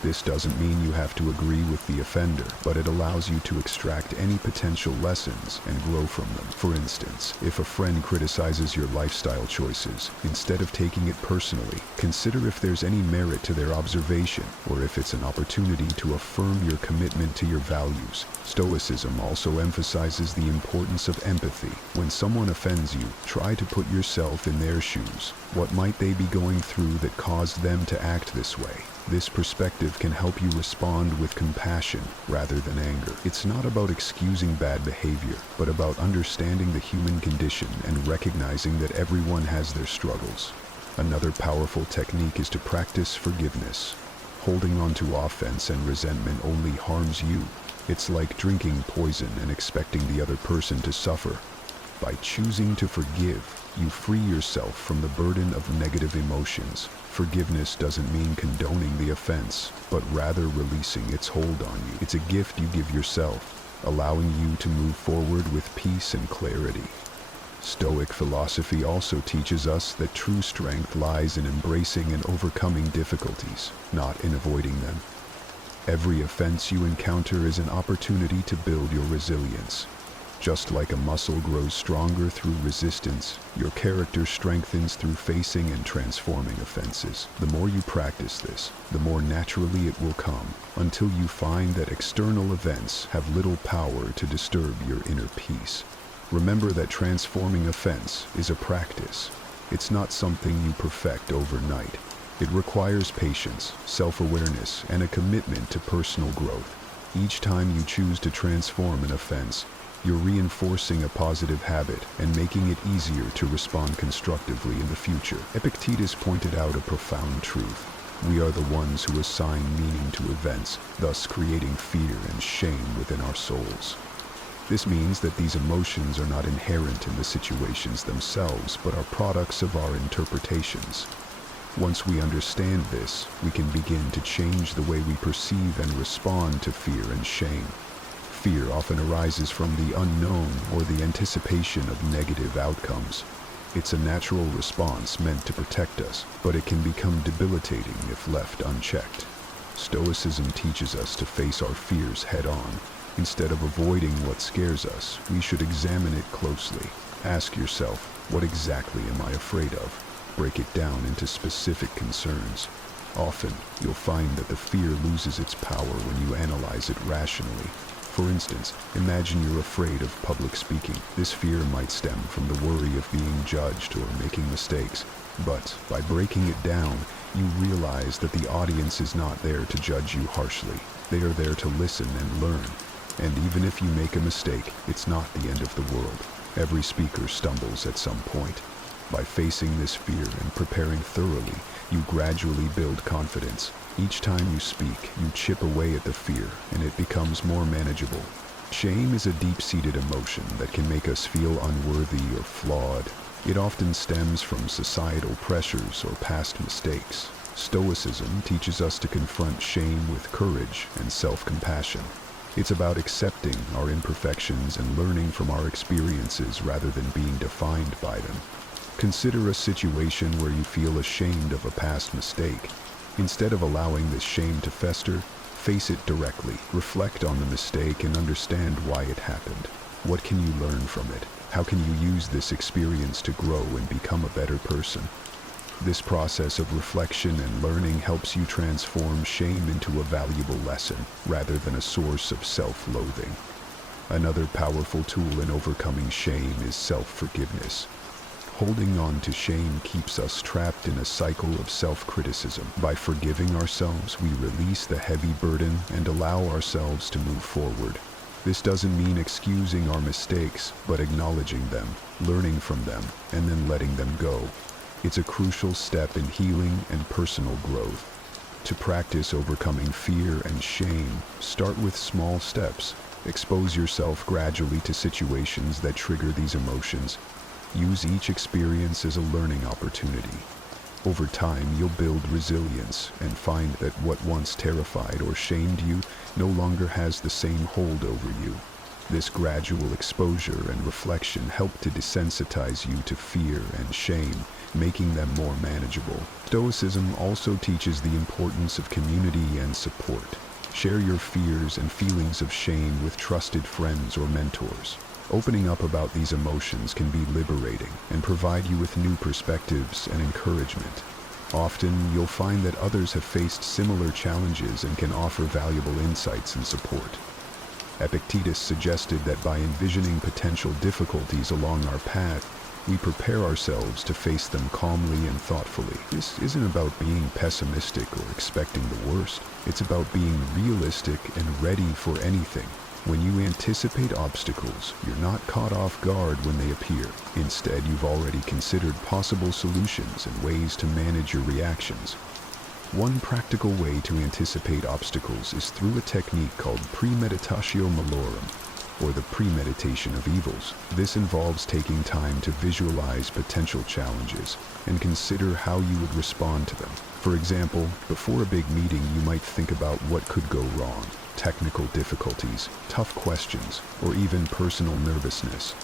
This doesn't mean you have to agree with the offender, but it allows you to extract any potential lessons and grow from them. For instance, if a friend criticizes your lifestyle choices, instead of taking it personally, consider if there's any merit to their observation, or if it's an opportunity to affirm your commitment to your values. Stoicism also emphasizes the importance of empathy. When someone offends you, try to put yourself in their shoes. What might they be going through that caused them to act this way? This perspective can help you respond with compassion rather than anger. It's not about excusing bad behavior, but about understanding the human condition and recognizing that everyone has their struggles. Another powerful technique is to practice forgiveness. Holding on to offense and resentment only harms you. It's like drinking poison and expecting the other person to suffer. By choosing to forgive, you free yourself from the burden of negative emotions. Forgiveness doesn't mean condoning the offense, but rather releasing its hold on you. It's a gift you give yourself, allowing you to move forward with peace and clarity. Stoic philosophy also teaches us that true strength lies in embracing and overcoming difficulties, not in avoiding them. Every offense you encounter is an opportunity to build your resilience. Just like a muscle grows stronger through resistance, your character strengthens through facing and transforming offenses. The more you practice this, the more naturally it will come, until you find that external events have little power to disturb your inner peace. Remember that transforming offense is a practice. It's not something you perfect overnight. It requires patience, self-awareness, and a commitment to personal growth. Each time you choose to transform an offense, you're reinforcing a positive habit and making it easier to respond constructively in the future. Epictetus pointed out a profound truth. We are the ones who assign meaning to events, thus creating fear and shame within our souls. This means that these emotions are not inherent in the situations themselves, but are products of our interpretations. Once we understand this, we can begin to change the way we perceive and respond to fear and shame. Fear often arises from the unknown or the anticipation of negative outcomes. It's a natural response meant to protect us, but it can become debilitating if left unchecked. Stoicism teaches us to face our fears head-on. Instead of avoiding what scares us, we should examine it closely. Ask yourself, what exactly am I afraid of? Break it down into specific concerns. Often, you'll find that the fear loses its power when you analyze it rationally. For instance, imagine you're afraid of public speaking. This fear might stem from the worry of being judged or making mistakes. But by breaking it down, you realize that the audience is not there to judge you harshly. They are there to listen and learn. And even if you make a mistake, it's not the end of the world. Every speaker stumbles at some point. By facing this fear and preparing thoroughly, you gradually build confidence. Each time you speak, you chip away at the fear, and it becomes more manageable. Shame is a deep-seated emotion that can make us feel unworthy or flawed. It often stems from societal pressures or past mistakes. Stoicism teaches us to confront shame with courage and self-compassion. It's about accepting our imperfections and learning from our experiences rather than being defined by them. Consider a situation where you feel ashamed of a past mistake. Instead of allowing this shame to fester, face it directly. Reflect on the mistake and understand why it happened. What can you learn from it? How can you use this experience to grow and become a better person? This process of reflection and learning helps you transform shame into a valuable lesson rather than a source of self-loathing. Another powerful tool in overcoming shame is self-forgiveness. Holding on to shame keeps us trapped in a cycle of self-criticism. By forgiving ourselves, we release the heavy burden and allow ourselves to move forward. This doesn't mean excusing our mistakes, but acknowledging them, learning from them, and then letting them go. It's a crucial step in healing and personal growth. To practice overcoming fear and shame, start with small steps. Expose yourself gradually to situations that trigger these emotions. Use each experience as a learning opportunity. Over time, you'll build resilience and find that what once terrified or shamed you no longer has the same hold over you. This gradual exposure and reflection help to desensitize you to fear and shame, making them more manageable. Stoicism also teaches the importance of community and support. Share your fears and feelings of shame with trusted friends or mentors. Opening up about these emotions can be liberating and provide you with new perspectives and encouragement. Often, you'll find that others have faced similar challenges and can offer valuable insights and support. Epictetus suggested that by envisioning potential difficulties along our path, we prepare ourselves to face them calmly and thoughtfully. This isn't about being pessimistic or expecting the worst. It's about being realistic and ready for anything. When you anticipate obstacles, you're not caught off guard when they appear. Instead, you've already considered possible solutions and ways to manage your reactions. One practical way to anticipate obstacles is through a technique called premeditatio malorum, or the premeditation of evils. This involves taking time to visualize potential challenges and consider how you would respond to them. For example, before a big meeting, you might think about what could go wrong, technical difficulties, tough questions, or even personal nervousness.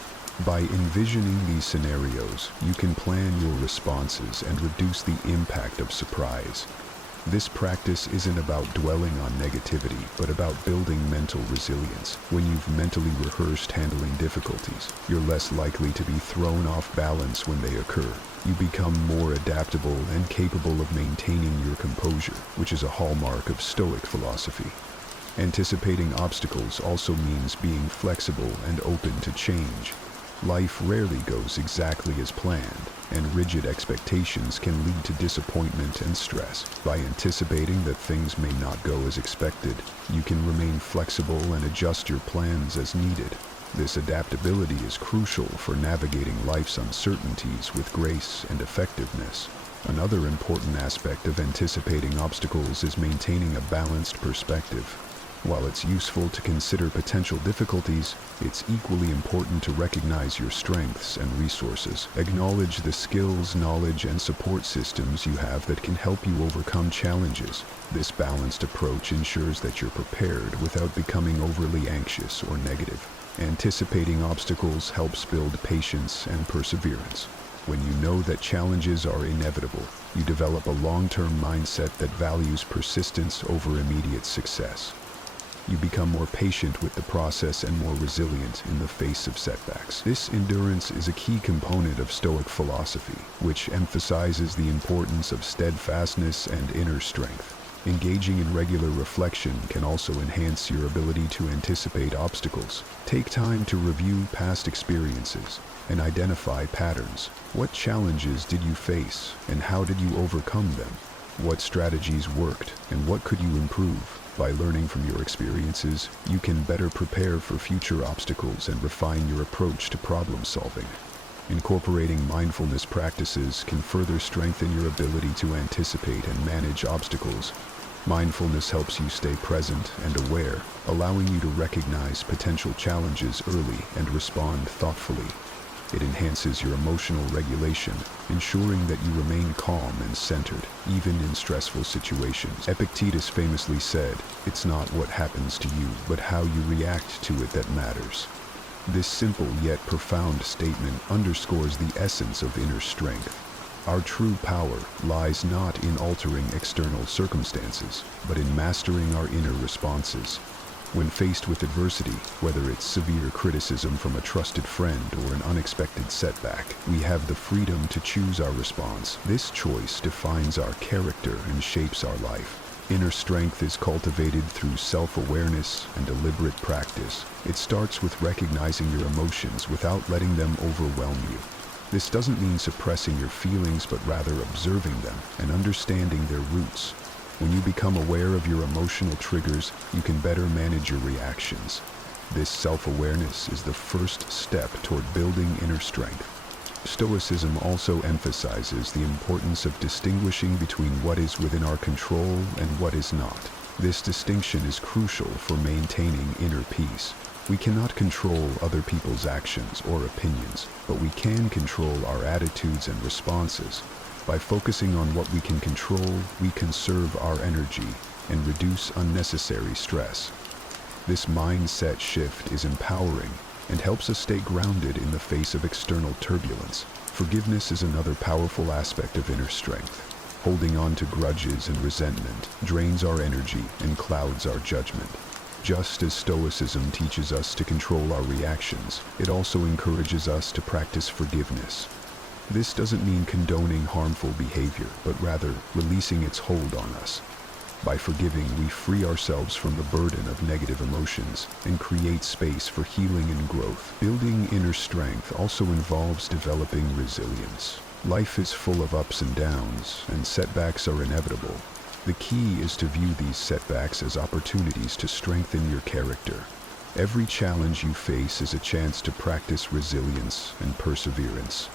By envisioning these scenarios, you can plan your responses and reduce the impact of surprise. This practice isn't about dwelling on negativity, but about building mental resilience. When you've mentally rehearsed handling difficulties, you're less likely to be thrown off balance when they occur. You become more adaptable and capable of maintaining your composure, which is a hallmark of Stoic philosophy. Anticipating obstacles also means being flexible and open to change. Life rarely goes exactly as planned, and rigid expectations can lead to disappointment and stress. By anticipating that things may not go as expected, you can remain flexible and adjust your plans as needed. This adaptability is crucial for navigating life's uncertainties with grace and effectiveness. Another important aspect of anticipating obstacles is maintaining a balanced perspective. While it's useful to consider potential difficulties, it's equally important to recognize your strengths and resources. Acknowledge the skills, knowledge, and support systems you have that can help you overcome challenges. This balanced approach ensures that you're prepared without becoming overly anxious or negative. Anticipating obstacles helps build patience and perseverance. When you know that challenges are inevitable, you develop a long-term mindset that values persistence over immediate success. You become more patient with the process and more resilient in the face of setbacks. This endurance is a key component of Stoic philosophy, which emphasizes the importance of steadfastness and inner strength. Engaging in regular reflection can also enhance your ability to anticipate obstacles. Take time to review past experiences and identify patterns. What challenges did you face, and how did you overcome them? What strategies worked, and what could you improve? By learning from your experiences, you can better prepare for future obstacles and refine your approach to problem solving. Incorporating mindfulness practices can further strengthen your ability to anticipate and manage obstacles. Mindfulness helps you stay present and aware, allowing you to recognize potential challenges early and respond thoughtfully. It enhances your emotional regulation, ensuring that you remain calm and centered, even in stressful situations. Epictetus famously said, "It's not what happens to you, but how you react to it that matters." This simple yet profound statement underscores the essence of inner strength. Our true power lies not in altering external circumstances, but in mastering our inner responses. When faced with adversity, whether it's severe criticism from a trusted friend or an unexpected setback, we have the freedom to choose our response. This choice defines our character and shapes our life. Inner strength is cultivated through self-awareness and deliberate practice. It starts with recognizing your emotions without letting them overwhelm you. This doesn't mean suppressing your feelings, but rather observing them and understanding their roots. When you become aware of your emotional triggers, you can better manage your reactions. This self-awareness is the first step toward building inner strength. Stoicism also emphasizes the importance of distinguishing between what is within our control and what is not. This distinction is crucial for maintaining inner peace. We cannot control other people's actions or opinions, but we can control our attitudes and responses. By focusing on what we can control, we conserve our energy and reduce unnecessary stress. This mindset shift is empowering and helps us stay grounded in the face of external turbulence. Forgiveness is another powerful aspect of inner strength. Holding on to grudges and resentment drains our energy and clouds our judgment. Just as Stoicism teaches us to control our reactions, it also encourages us to practice forgiveness. This doesn't mean condoning harmful behavior, but rather releasing its hold on us. By forgiving, we free ourselves from the burden of negative emotions and create space for healing and growth. Building inner strength also involves developing resilience. Life is full of ups and downs, and setbacks are inevitable. The key is to view these setbacks as opportunities to strengthen your character. Every challenge you face is a chance to practice resilience and perseverance.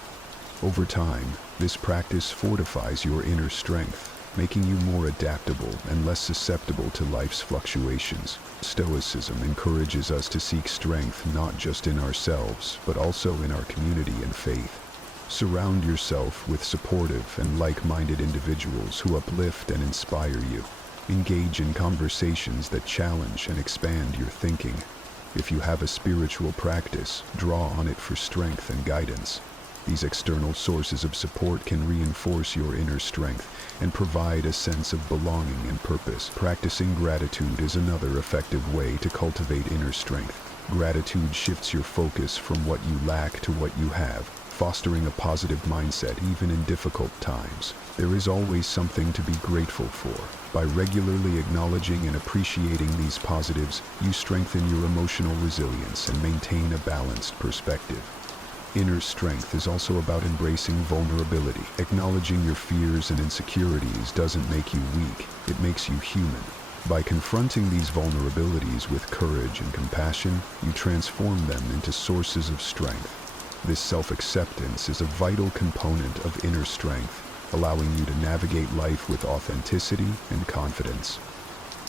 Over time, this practice fortifies your inner strength, making you more adaptable and less susceptible to life's fluctuations. Stoicism encourages us to seek strength not just in ourselves, but also in our community and faith. Surround yourself with supportive and like-minded individuals who uplift and inspire you. Engage in conversations that challenge and expand your thinking. If you have a spiritual practice, draw on it for strength and guidance. These external sources of support can reinforce your inner strength and provide a sense of belonging and purpose. Practicing gratitude is another effective way to cultivate inner strength. Gratitude shifts your focus from what you lack to what you have, fostering a positive mindset even in difficult times. There is always something to be grateful for. By regularly acknowledging and appreciating these positives, you strengthen your emotional resilience and maintain a balanced perspective. Inner strength is also about embracing vulnerability. Acknowledging your fears and insecurities doesn't make you weak, it makes you human. By confronting these vulnerabilities with courage and compassion, you transform them into sources of strength. This self-acceptance is a vital component of inner strength, allowing you to navigate life with authenticity and confidence.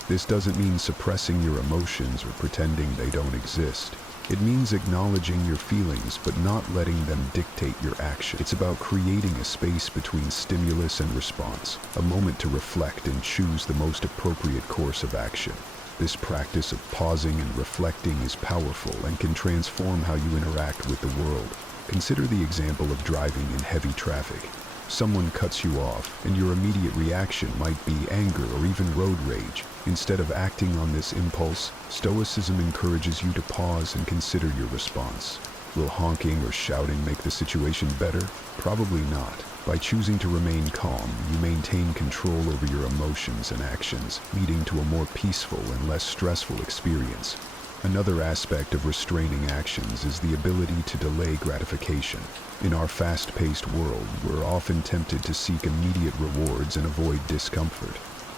This doesn't mean suppressing your emotions or pretending they don't exist. It means acknowledging your feelings but not letting them dictate your action. It's about creating a space between stimulus and response, a moment to reflect and choose the most appropriate course of action. This practice of pausing and reflecting is powerful and can transform how you interact with the world. Consider the example of driving in heavy traffic. Someone cuts you off, and your immediate reaction might be anger or even road rage. Instead of acting on this impulse, Stoicism encourages you to pause and consider your response. Will honking or shouting make the situation better? Probably not. By choosing to remain calm, you maintain control over your emotions and actions, leading to a more peaceful and less stressful experience. Another aspect of restraining actions is the ability to delay gratification. In our fast-paced world, we're often tempted to seek immediate rewards and avoid discomfort.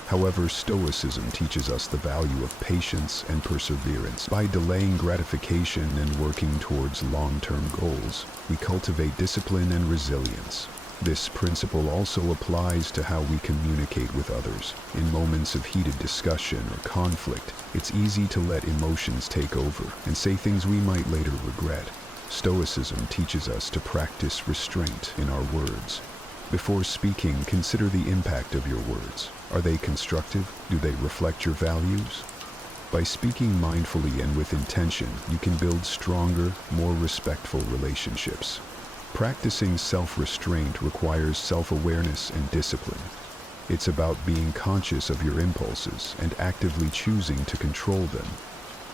However, Stoicism teaches us the value of patience and perseverance. By delaying gratification and working towards long-term goals, we cultivate discipline and resilience. This principle also applies to how we communicate with others. In moments of heated discussion or conflict, it's easy to let emotions take over and say things we might later regret. Stoicism teaches us to practice restraint in our words. Before speaking, consider the impact of your words. Are they constructive? Do they reflect your values? By speaking mindfully and with intention, you can build stronger, more respectful relationships. Practicing self-restraint requires self-awareness and discipline. It's about being conscious of your impulses and actively choosing to control them.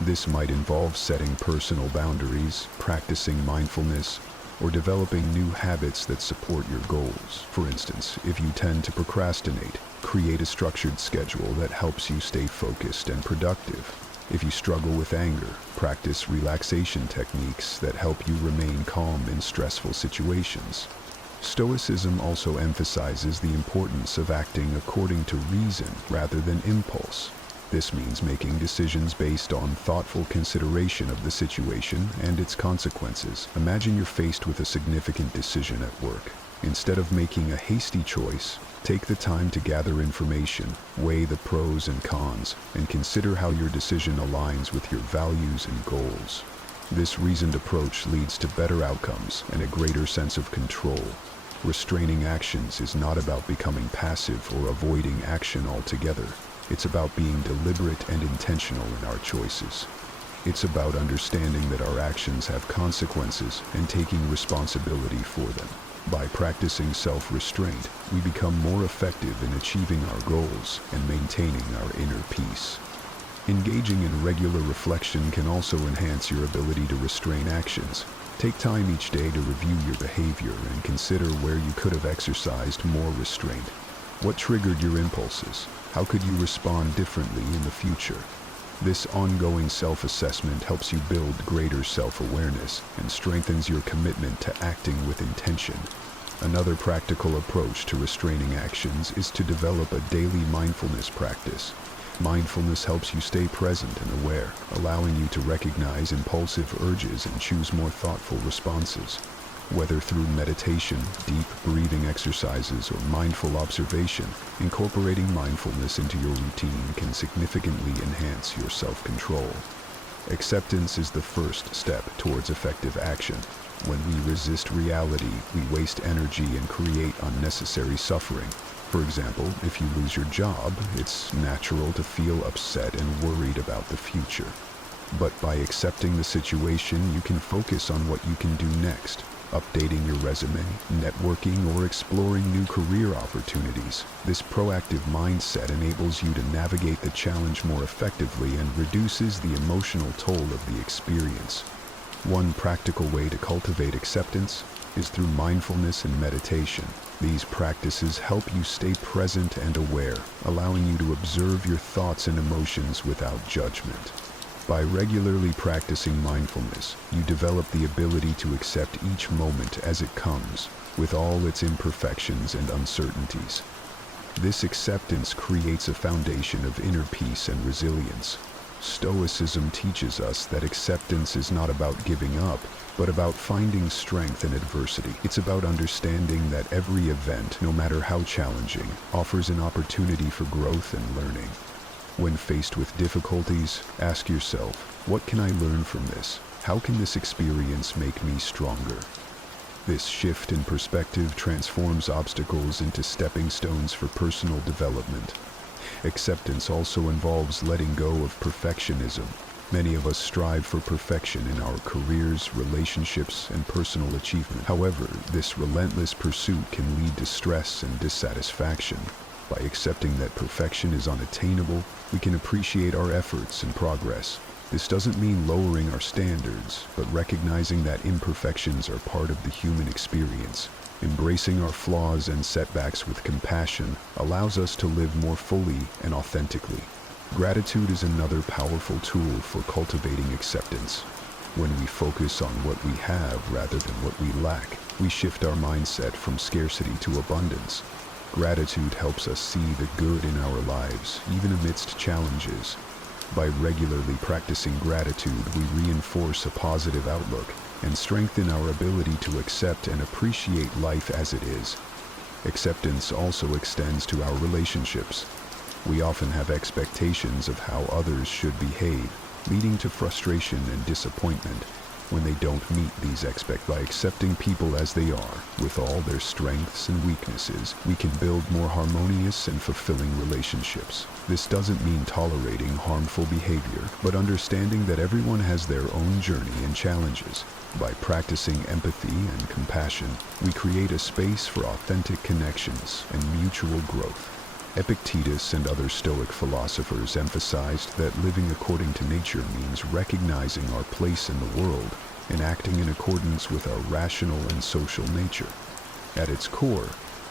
This might involve setting personal boundaries, practicing mindfulness, or developing new habits that support your goals. For instance, if you tend to procrastinate, create a structured schedule that helps you stay focused and productive. If you struggle with anger, practice relaxation techniques that help you remain calm in stressful situations. Stoicism also emphasizes the importance of acting according to reason rather than impulse. This means making decisions based on thoughtful consideration of the situation and its consequences. Imagine you're faced with a significant decision at work. Instead of making a hasty choice, take the time to gather information, weigh the pros and cons, and consider how your decision aligns with your values and goals. This reasoned approach leads to better outcomes and a greater sense of control. Restraining actions is not about becoming passive or avoiding action altogether. It's about being deliberate and intentional in our choices. It's about understanding that our actions have consequences and taking responsibility for them. By practicing self-restraint, we become more effective in achieving our goals and maintaining our inner peace. Engaging in regular reflection can also enhance your ability to restrain actions. Take time each day to review your behavior and consider where you could have exercised more restraint. What triggered your impulses? How could you respond differently in the future? This ongoing self-assessment helps you build greater self-awareness and strengthens your commitment to acting with intention. Another practical approach to restraining actions is to develop a daily mindfulness practice. Mindfulness helps you stay present and aware, allowing you to recognize impulsive urges and choose more thoughtful responses. Whether through meditation, deep breathing exercises, or mindful observation, incorporating mindfulness into your routine can significantly enhance your self-control. Acceptance is the first step towards effective action. When we resist reality, we waste energy and create unnecessary suffering. For example, if you lose your job, it's natural to feel upset and worried about the future. But by accepting the situation, you can focus on what you can do next. Updating your resume, networking, or exploring new career opportunities. This proactive mindset enables you to navigate the challenge more effectively and reduces the emotional toll of the experience. One practical way to cultivate acceptance is through mindfulness and meditation. These practices help you stay present and aware, allowing you to observe your thoughts and emotions without judgment. By regularly practicing mindfulness, you develop the ability to accept each moment as it comes, with all its imperfections and uncertainties. This acceptance creates a foundation of inner peace and resilience. Stoicism teaches us that acceptance is not about giving up, but about finding strength in adversity. It's about understanding that every event, no matter how challenging, offers an opportunity for growth and learning. When faced with difficulties, ask yourself, what can I learn from this? How can this experience make me stronger? This shift in perspective transforms obstacles into stepping stones for personal development. Acceptance also involves letting go of perfectionism. Many of us strive for perfection in our careers, relationships, and personal achievement. However, this relentless pursuit can lead to stress and dissatisfaction. By accepting that perfection is unattainable, we can appreciate our efforts and progress. This doesn't mean lowering our standards, but recognizing that imperfections are part of the human experience. Embracing our flaws and setbacks with compassion allows us to live more fully and authentically. Gratitude is another powerful tool for cultivating acceptance. When we focus on what we have rather than what we lack, we shift our mindset from scarcity to abundance. Gratitude helps us see the good in our lives, even amidst challenges. By regularly practicing gratitude, we reinforce a positive outlook and strengthen our ability to accept and appreciate life as it is. Acceptance also extends to our relationships. We often have expectations of how others should behave, leading to frustration and disappointment when they don't meet these expectations. By accepting people as they are, with all their strengths and weaknesses, we can build more harmonious and fulfilling relationships. This doesn't mean tolerating harmful behavior, but understanding that everyone has their own journey and challenges. By practicing empathy and compassion, we create a space for authentic connections and mutual growth. Epictetus and other Stoic philosophers emphasized that living according to nature means recognizing our place in the world and acting in accordance with our rational and social nature. At its core,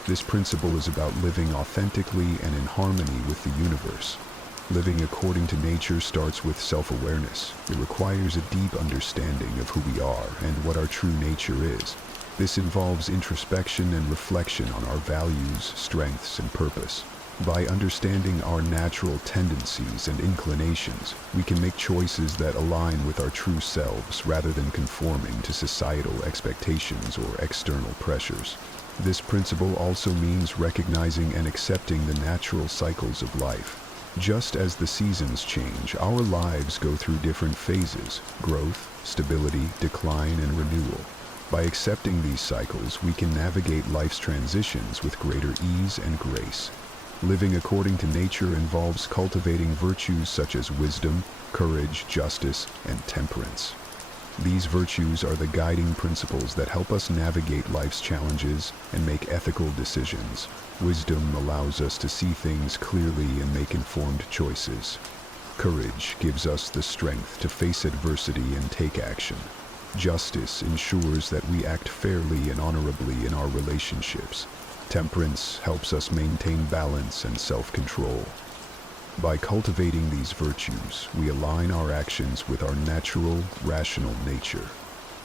this principle is about living authentically and in harmony with the universe. Living according to nature starts with self-awareness. It requires a deep understanding of who we are and what our true nature is. This involves introspection and reflection on our values, strengths, and purpose. By understanding our natural tendencies and inclinations, we can make choices that align with our true selves rather than conforming to societal expectations or external pressures. This principle also means recognizing and accepting the natural cycles of life. Just as the seasons change, our lives go through different phases: growth, stability, decline, and renewal. By accepting these cycles, we can navigate life's transitions with greater ease and grace. Living according to nature involves cultivating virtues such as wisdom, courage, justice, and temperance. These virtues are the guiding principles that help us navigate life's challenges and make ethical decisions. Wisdom allows us to see things clearly and make informed choices. Courage gives us the strength to face adversity and take action. Justice ensures that we act fairly and honorably in our relationships. Temperance helps us maintain balance and self-control. By cultivating these virtues, we align our actions with our natural, rational nature.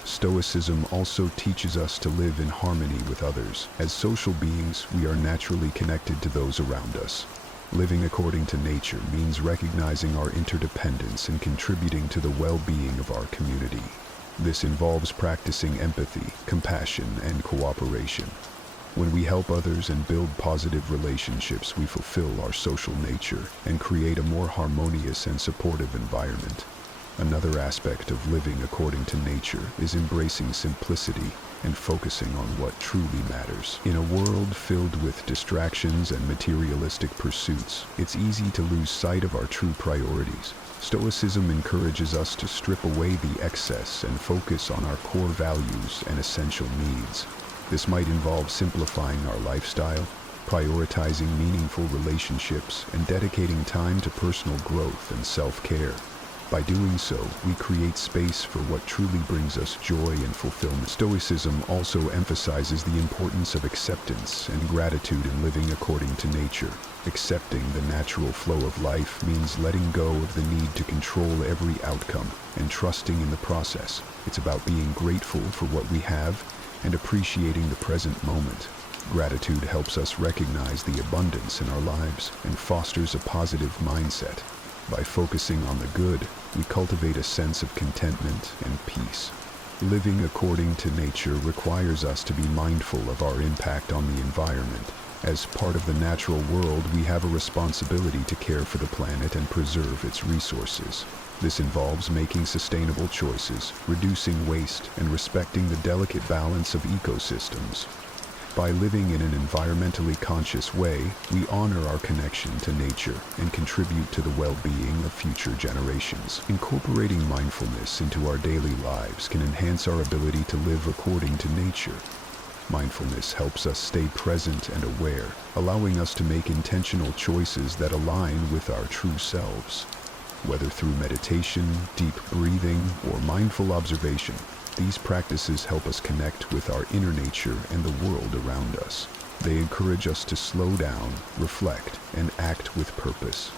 Stoicism also teaches us to live in harmony with others. As social beings, we are naturally connected to those around us. Living according to nature means recognizing our interdependence and contributing to the well-being of our community. This involves practicing empathy, compassion, and cooperation. When we help others and build positive relationships, we fulfill our social nature and create a more harmonious and supportive environment. Another aspect of living according to nature is embracing simplicity and focusing on what truly matters. In a world filled with distractions and materialistic pursuits, it's easy to lose sight of our true priorities. Stoicism encourages us to strip away the excess and focus on our core values and essential needs. This might involve simplifying our lifestyle, prioritizing meaningful relationships, and dedicating time to personal growth and self-care. By doing so, we create space for what truly brings us joy and fulfillment. Stoicism also emphasizes the importance of acceptance and gratitude in living according to nature. Accepting the natural flow of life means letting go of the need to control every outcome and trusting in the process. It's about being grateful for what we have and appreciating the present moment. Gratitude helps us recognize the abundance in our lives and fosters a positive mindset. By focusing on the good, we cultivate a sense of contentment and peace. Living according to nature requires us to be mindful of our impact on the environment. As part of the natural world, we have a responsibility to care for the planet and preserve its resources. This involves making sustainable choices, reducing waste, and respecting the delicate balance of ecosystems. By living in an environmentally conscious way, we honor our connection to nature and contribute to the well-being of future generations. Incorporating mindfulness into our daily lives can enhance our ability to live according to nature. Mindfulness helps us stay present and aware, allowing us to make intentional choices that align with our true selves. Whether through meditation, deep breathing, or mindful observation, these practices help us connect with our inner nature and the world around us. They encourage us to slow down, reflect, and act with purpose.